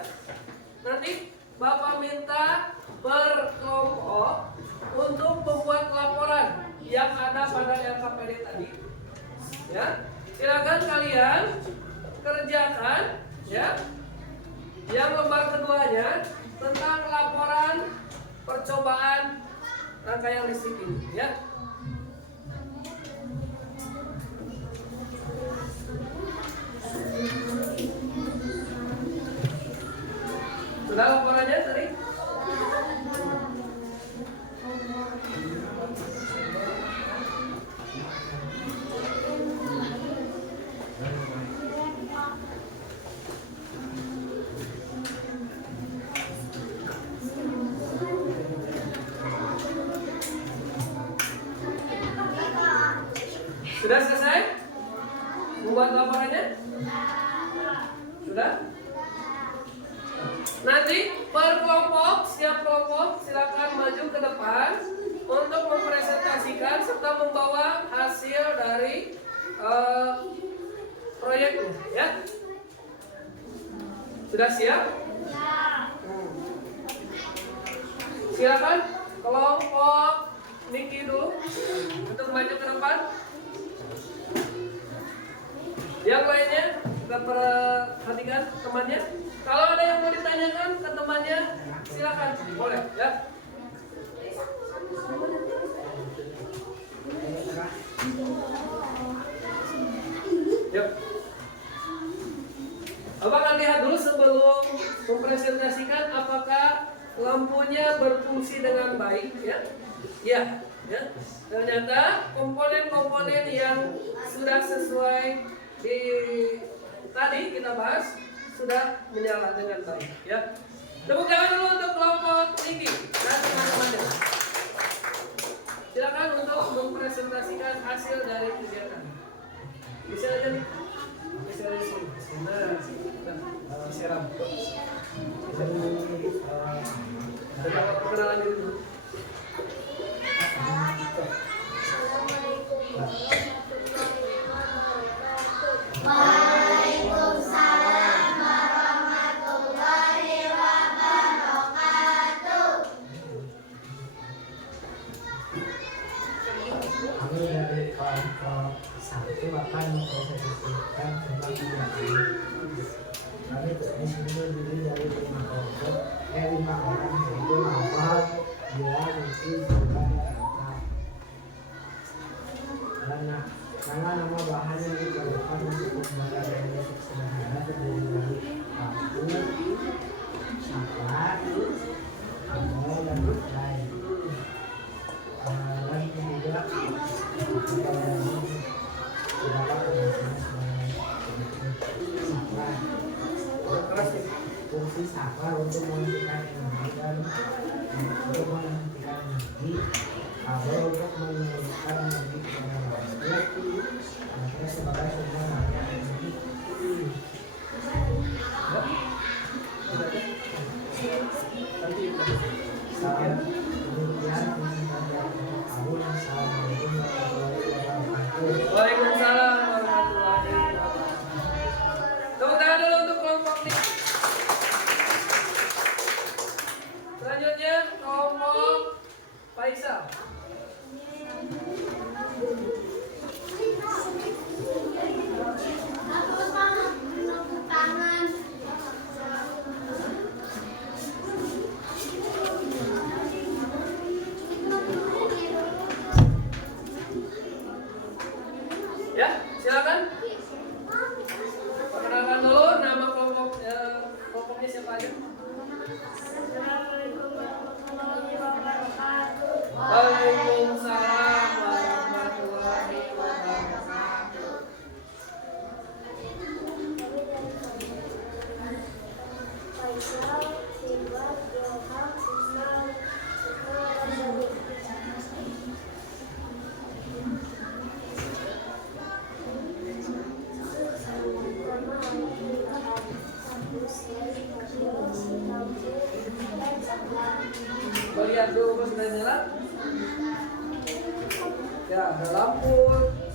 Nanti Bapak minta berkelompok untuk membuat laporan yang ada pada LKPD tadi. Ya, silakan kalian kerjakan ya. Yang lembar keduanya tentang laporan percobaan rangkaian listrik ini ya. Sudah laporannya tadi? Sudah selesai membuat laporannya? Sudah? Nanti per kelompok, setiap kelompok silakan maju ke depan untuk mempresentasikan serta membawa hasil dari proyeknya, ya. Sudah siap? Silakan kelompok Niki dulu untuk maju ke depan. Yang lainnya kita perhatikan temannya. Kalau ada yang mau ditanyakan ke temannya, silakan, boleh ya. Yuk. Abang akan lihat dulu sebelum mempresentasikan apakah lampunya berfungsi dengan baik ya. Ya, ya. Ternyata komponen-komponen yang sudah sesuai tadi kita bahas sudah menyala dengan baik, ya. Tepuk tangan dulu untuk kelompok Niki dan teman-temannya. Silakan untuk mempresentasikan hasil dari kegiatan. Bisa aja nih. Bisa di sini. Nah, disiram. Kita perkenalan dulu. Waalaikumsalam warahmatullahi wabarakatuh. Kami dari kelompok 1 akan mempresentasikan tentang kegiatan. Kami terdiri dari 5 orang, yaitu Nopal, Bila, Niki, Zulan, dan Ata. Nama bahan yang diperlukan untuk membuat basic sederhana terdiri dari lampu, saklar, kabel, dan baterai. Dan juga beberapa penjelasan sebagai saklar. Fungsi saklar untuk menghentikan energi dan untuk menghentikan energi, kabel untuk mengirimkan energi ke listrik, baterai sebagai sumber daya energi. Waalaikumsalam warahmatullahi wabarakatuh. Tepuk tangan dulu untuk kelompok ini. Selanjutnya kelompok Faisal. Tangan. Ya, silakan. Perkenalkan dulu nama kelompoknya siapa aja? Assalamualaikum warahmatullahi wabarakatuh. Waalaikumsalam warahmatullahi wabarakatuh. Faisal, Firman, Ilham, Ismail, Lihat dulu sudah nyala. Ya, ada lampu,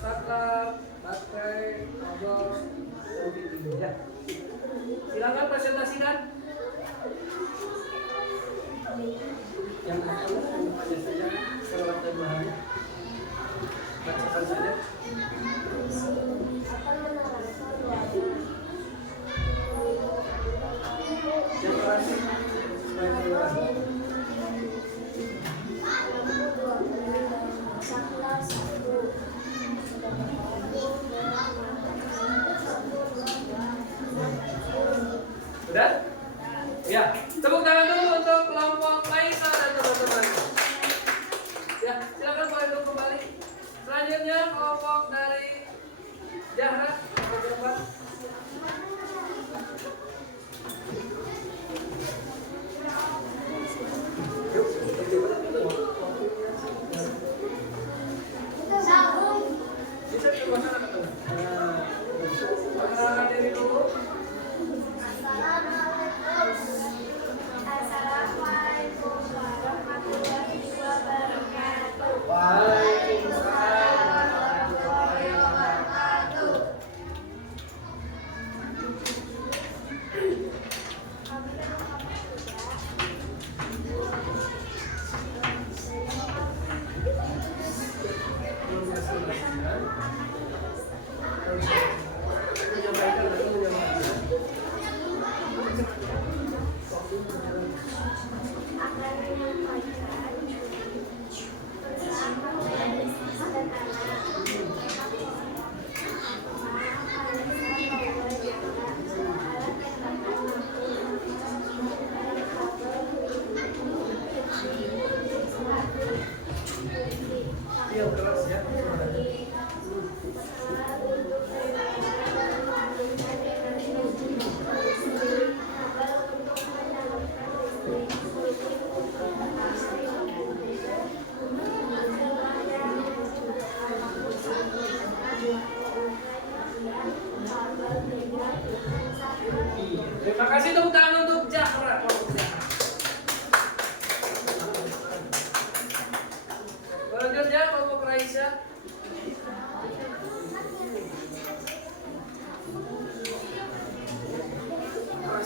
saklar, baterai, kabel, dan video. Ya. Silakan presentasikan. Yang ada saja selewat dan bahannya. Bacakan saja. Terima kasih. Saklar 1. Sudah? Ya, tepuk tangan dulu untuk kelompok Faisal dan teman-teman. Ya, silakan boleh duduk kembali. Selanjutnya kelompok dari Zahra ke depan. Sabung. Bisa coba sana ke tengah. Perkenalkan diri dulu. Assalamualaikum warahmatullahi wabarakatuh. Waalaikumsalam warahmatullahi wabarakatuh.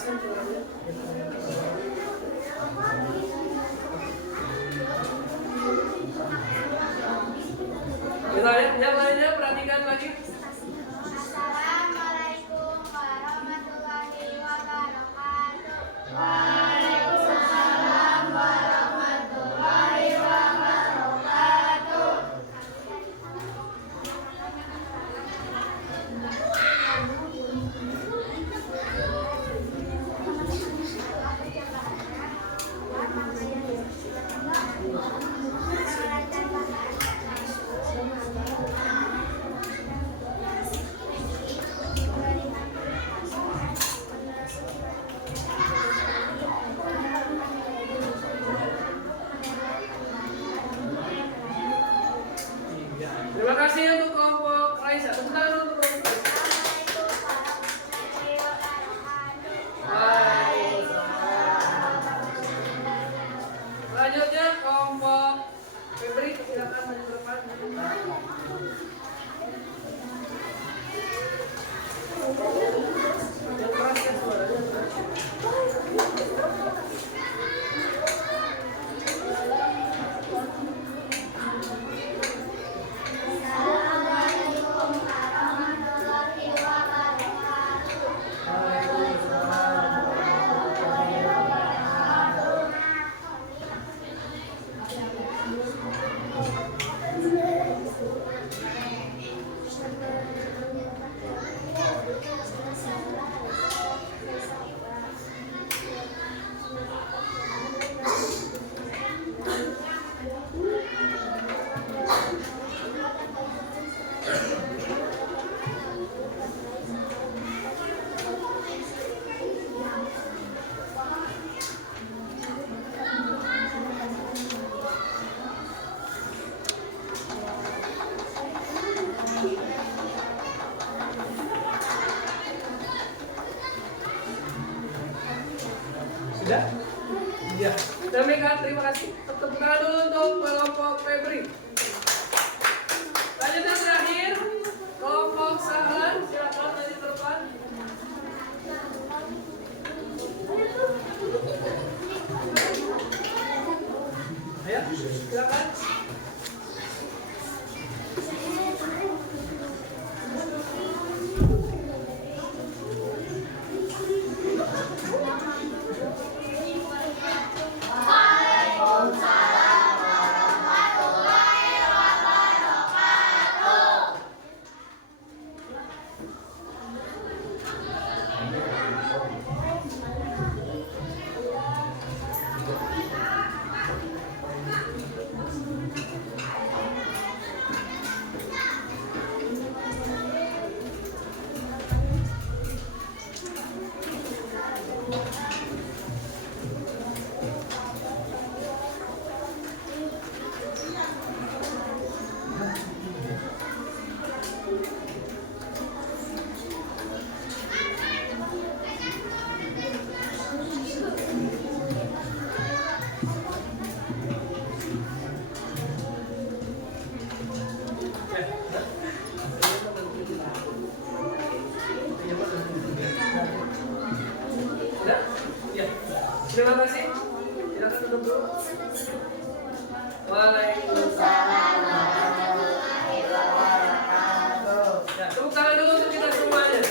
kerasan suaranya. Yang lainnya perhatikan lagi. Assalamualaikum warahmatullahi wabarakatuh. Terima kasih untuk kelompok Raisa. Tepuk tangan untuk kelompok Raisa. Selanjutnya kelompok Febri, silakan maju ke depan. Yang keras ya suaranya. Sudah? Iya. Demikian, terima kasih. Tepuk tangan dulu untuk kelompok Febri. Selanjutnya terakhir, kelompok Sahlan, silakan maju ke depan. Ayo, silakan. Terima kasih. Silakan duduk dulu. Waalaikumsalam warahmatullahi wabarakatuh. Ya, tepuk tangan dulu untuk kita semuanya.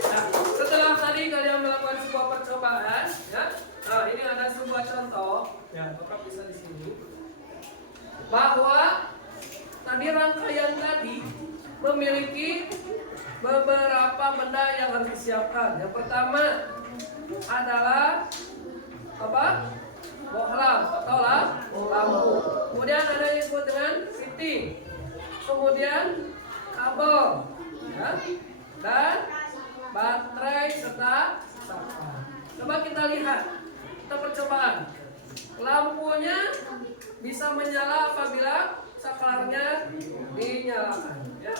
Nah, setelah tadi kalian melakukan sebuah percobaan, ya. Nah, ini ada sebuah contoh. Ya, Bapak bisa di sini. Bahwa tadi rangkaian tadi memiliki beberapa benda yang harus disiapkan. Yang pertama adalah apa? Bohlam atau lampu. Kemudian ada yang disebut dengan fitting. Kemudian kabel, ya, dan baterai serta saklar. Coba kita lihat, kita percobaan. Lampunya bisa menyala apabila saklarnya dinyalakan. Ya.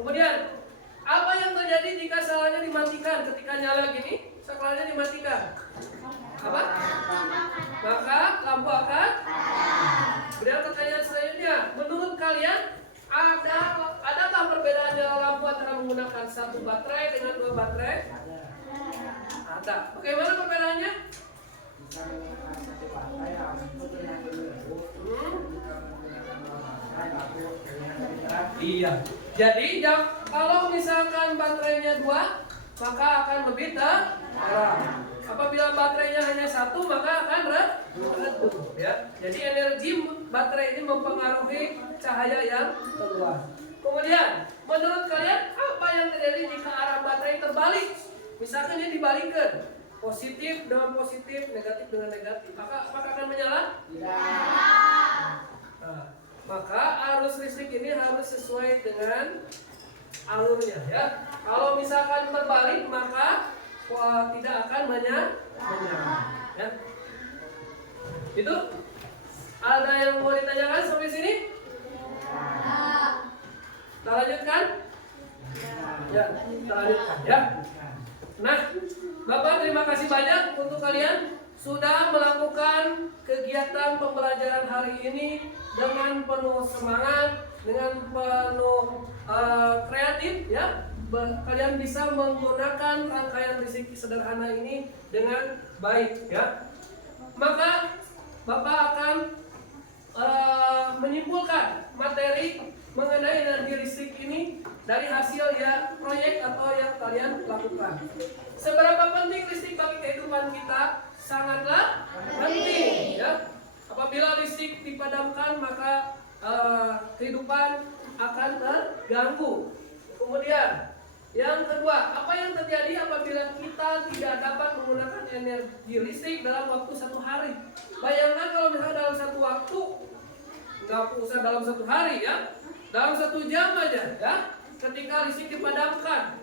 Kemudian apa yang terjadi jika saklarnya dimatikan? Ketika nyala gini, saklarnya dimatikan. Apa? Maka lampu akan. Kemudian pertanyaan selanjutnya, menurut kalian adakah perbedaan dalam lampu antara menggunakan satu baterai dengan dua baterai? Iya. Jadi kalau misalkan baterainya 2, maka akan lebih terang. Apabila baterainya hanya 1, maka akan redup. Ya. Jadi energi baterai ini mempengaruhi cahaya yang keluar. Kemudian, menurut kalian apa yang terjadi jika arah baterai terbalik? Misalkan ini dibalikkan, positif dengan positif, negatif dengan negatif, maka apakah akan menyala? Tidak. Nah, maka arus listrik ini harus sesuai dengan alurnya, ya. Kalau misalkan terbalik, maka tidak akan menyala. Ya. Itu ada yang mau ditanyakan sampai sini? Kita lanjutkan? Ya, kita lanjutkan, ya. Nah, Bapak terima kasih banyak untuk kalian sudah melakukan kegiatan pembelajaran hari ini dengan penuh semangat, dengan penuh kreatif, ya. Kalian bisa menggunakan rangkaian listrik sederhana ini dengan baik, ya. Maka Bapak akan menyimpulkan materi mengenai energi listrik ini dari hasil ya proyek atau yang kalian lakukan. Seberapa penting listrik bagi kehidupan kita? Sangatlah penting, ya. Apabila listrik dipadamkan, maka kehidupan akan terganggu. Kemudian yang kedua, apa yang terjadi apabila kita tidak dapat menggunakan energi listrik dalam waktu 1 hari? Bayangkan kalau misalnya dalam satu waktu, nggak usah dalam 1 hari, ya, dalam 1 jam aja, ya, ketika listrik dipadamkan,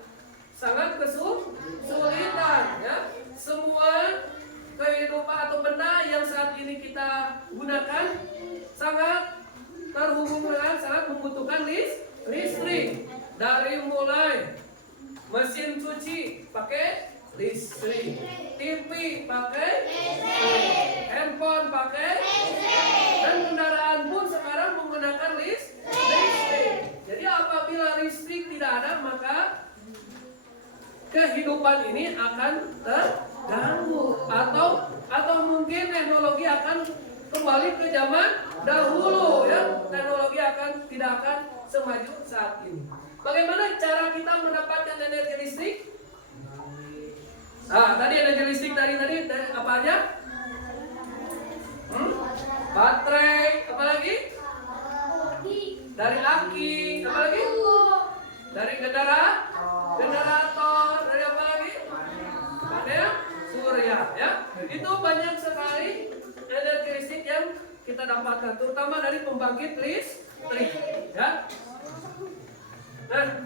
sangat kesulitan, ya. Semua kehidupan atau benda yang saat ini kita gunakan sangat terhubung dengan sangat membutuhkan listrik. Dari mulai mesin cuci pakai listrik, TV pakai listrik, handphone pakai listrik, dan kendaraan pun sekarang menggunakan listrik. Jadi apabila listrik tidak ada, maka kehidupan ini akan terganggu, atau mungkin teknologi akan kembali ke zaman dahulu, ya. Teknologi tidak akan semaju saat ini. Bagaimana cara kita mendapatkan energi listrik? Tadi energi listrik dari apa aja? Baterai, apa lagi? Dari aki, apa lagi? Dari generator, dari apa lagi? Panel surya, ya. Itu banyak sekali energi listrik yang kita dapatkan, terutama dari pembangkit listrik, ya. Nah,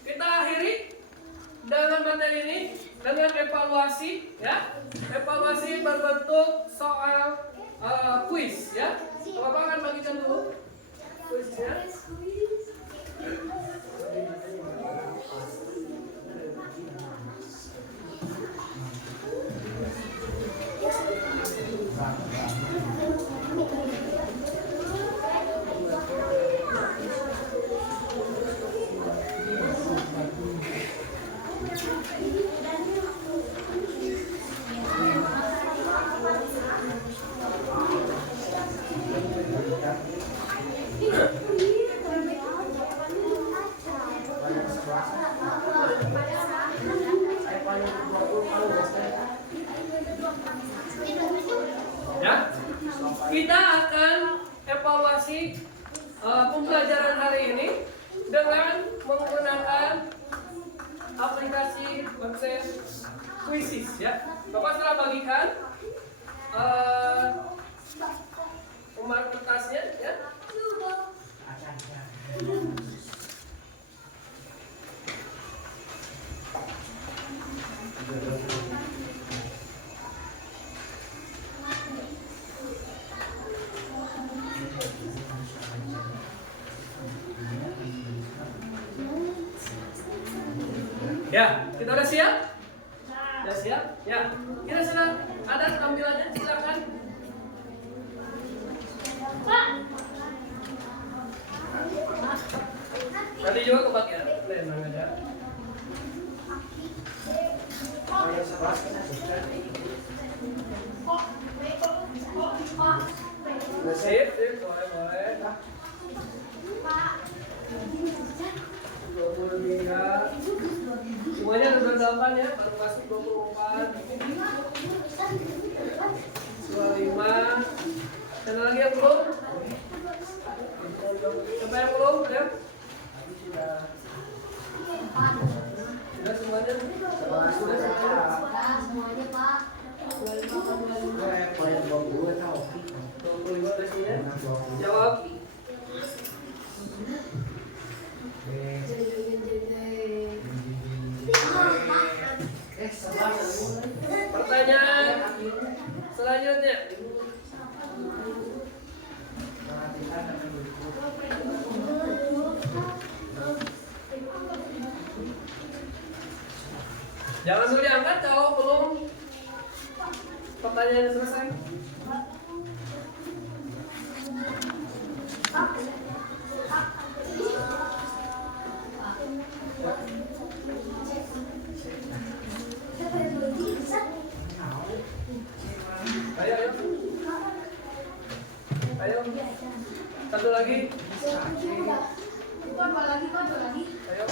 kita akhiri dengan materi ini dengan evaluasi, ya. Evaluasi berbentuk soal kuis, ya. Bapak akan bagikan dulu kuisnya. Ya, kita akan evaluasi pembelajaran hari ini dengan menggunakan aplikasi website Quizzes, ya. Bapak telah bagikan kertasnya, ya. Ya, kita udah siap? Sudah siap? Ya. Kita sudah ada tampilannya, silakan. Tadi juga kebagian memang ada. Sip, boleh. 23. Semuanya ada 28 ya, baru masuk 24. 25. Ada lagi yang belum? Coba yang belum, ya? Sudah semuanya? Sudah semuanya? Semuanya, Pak. 22 tahu. 25 dari sini ya? Jawab. Pertanyaan selanjutnya. Jangan dulu diangkat kalau belum pertanyaannya selesai. Ayo, ayo. Ayo. Satu lagi. Dua lagi, Pak. Ayo.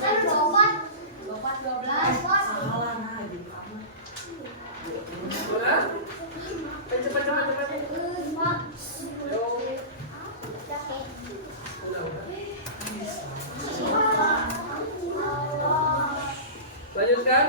Saya 12. 12. Sudah? Cepat. Ayo. Udah. Lanjutkan.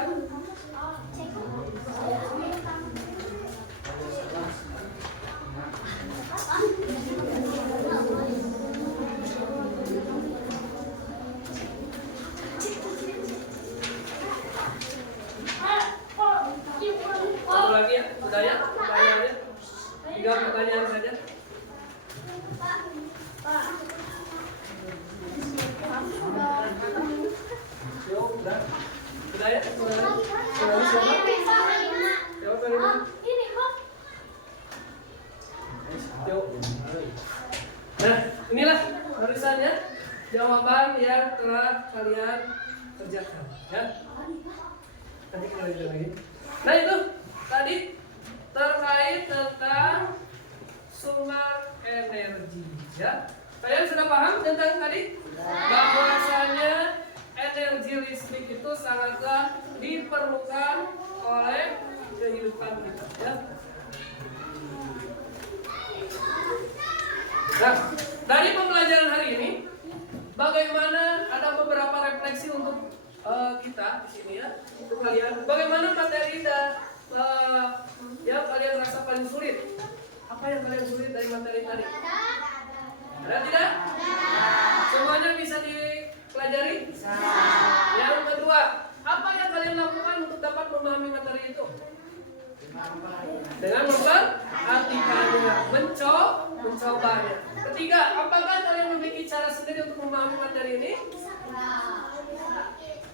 Satu lagi ya, sudah ya pertanyaannya. 3 pertanyaan saja. Yo, udah. Sudah ya? Sudah siapa? Jawab dari mana? Yo. Nah, inilah barisannya jawaban yang telah kalian kerjakan, ya. Nanti kita lanjut lagi. Nah itu tadi terkait tentang sumber energi, ya. Kalian sudah paham tentang tadi bahwasanya energi listrik itu sangatlah diperlukan oleh kehidupan kita, ya. Nah, dari pembelajaran hari ini, bagaimana ada beberapa refleksi untuk kita di sini ya, untuk kalian. Bagaimana materi yang kalian rasa paling sulit? Apa yang kalian sulit dari materi tadi? Ada tidak? Semuanya bisa dipelajari? Yang kedua, apa yang kalian lakukan untuk dapat memahami materi itu? Dengan memperhatikannya, mencobanya. Ketiga, apakah kalian memiliki cara sendiri untuk memahami materi ini?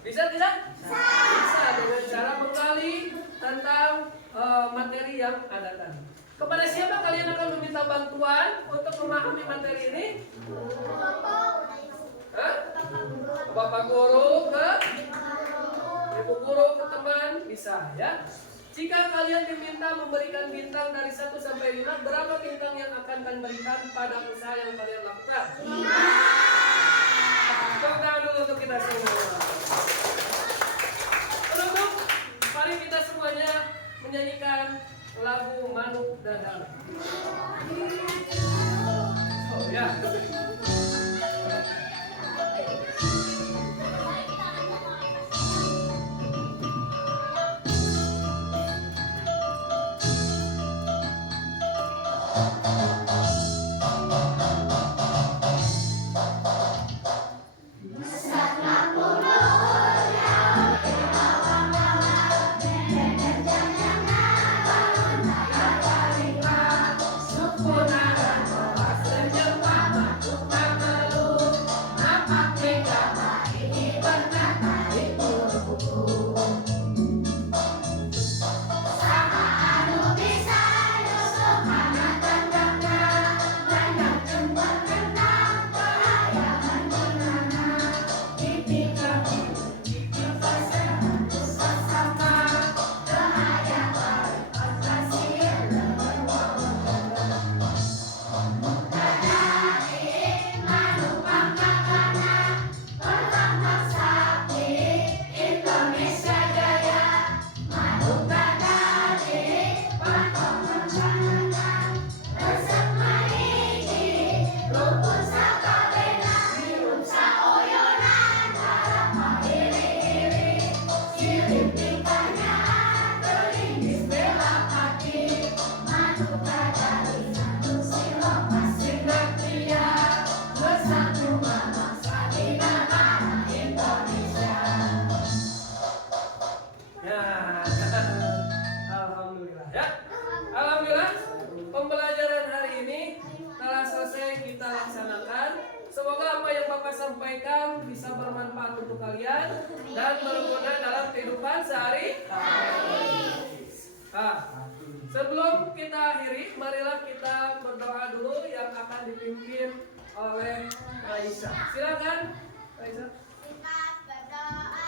Bisa tidak? Bisa dengan cara menggali tentang materi yang ada tadi. Kepada siapa kalian akan meminta bantuan untuk memahami materi ini? Hah? Bapak guru ke ibu guru ke teman bisa ya. Jika kalian diminta memberikan bintang dari 1 sampai 5, berapa bintang yang akan kalian berikan pada usaha yang kalian lakukan? 5. Tepuk tangan dulu untuk kita semua. Penutup, mari kita semuanya menyanyikan lagu Manuk Dadang. Oh ya. sehari. Nah, sebelum kita akhiri, marilah kita berdoa dulu yang akan dipimpin oleh Raisa. Silakan, Raisa. Kita berdoa.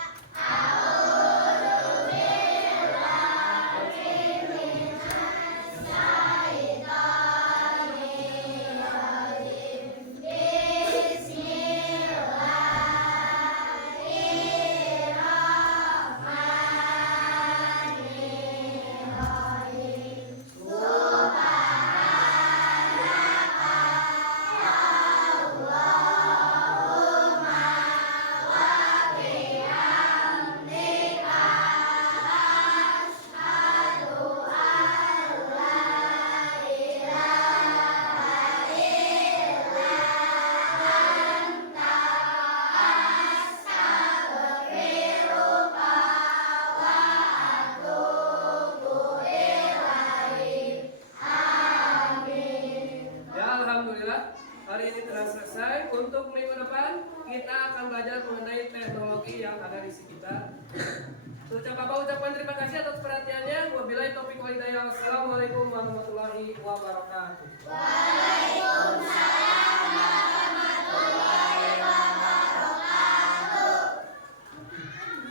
Ya, alhamdulillah hari ini telah selesai. Untuk minggu depan kita akan belajar mengenai teknologi yang ada di sekitar. Ucapan terima kasih atas perhatiannya. Wabillahi taufiq wal hidayah. Wassalamualaikum warahmatullahi wabarakatuh. Waalaikumsalam.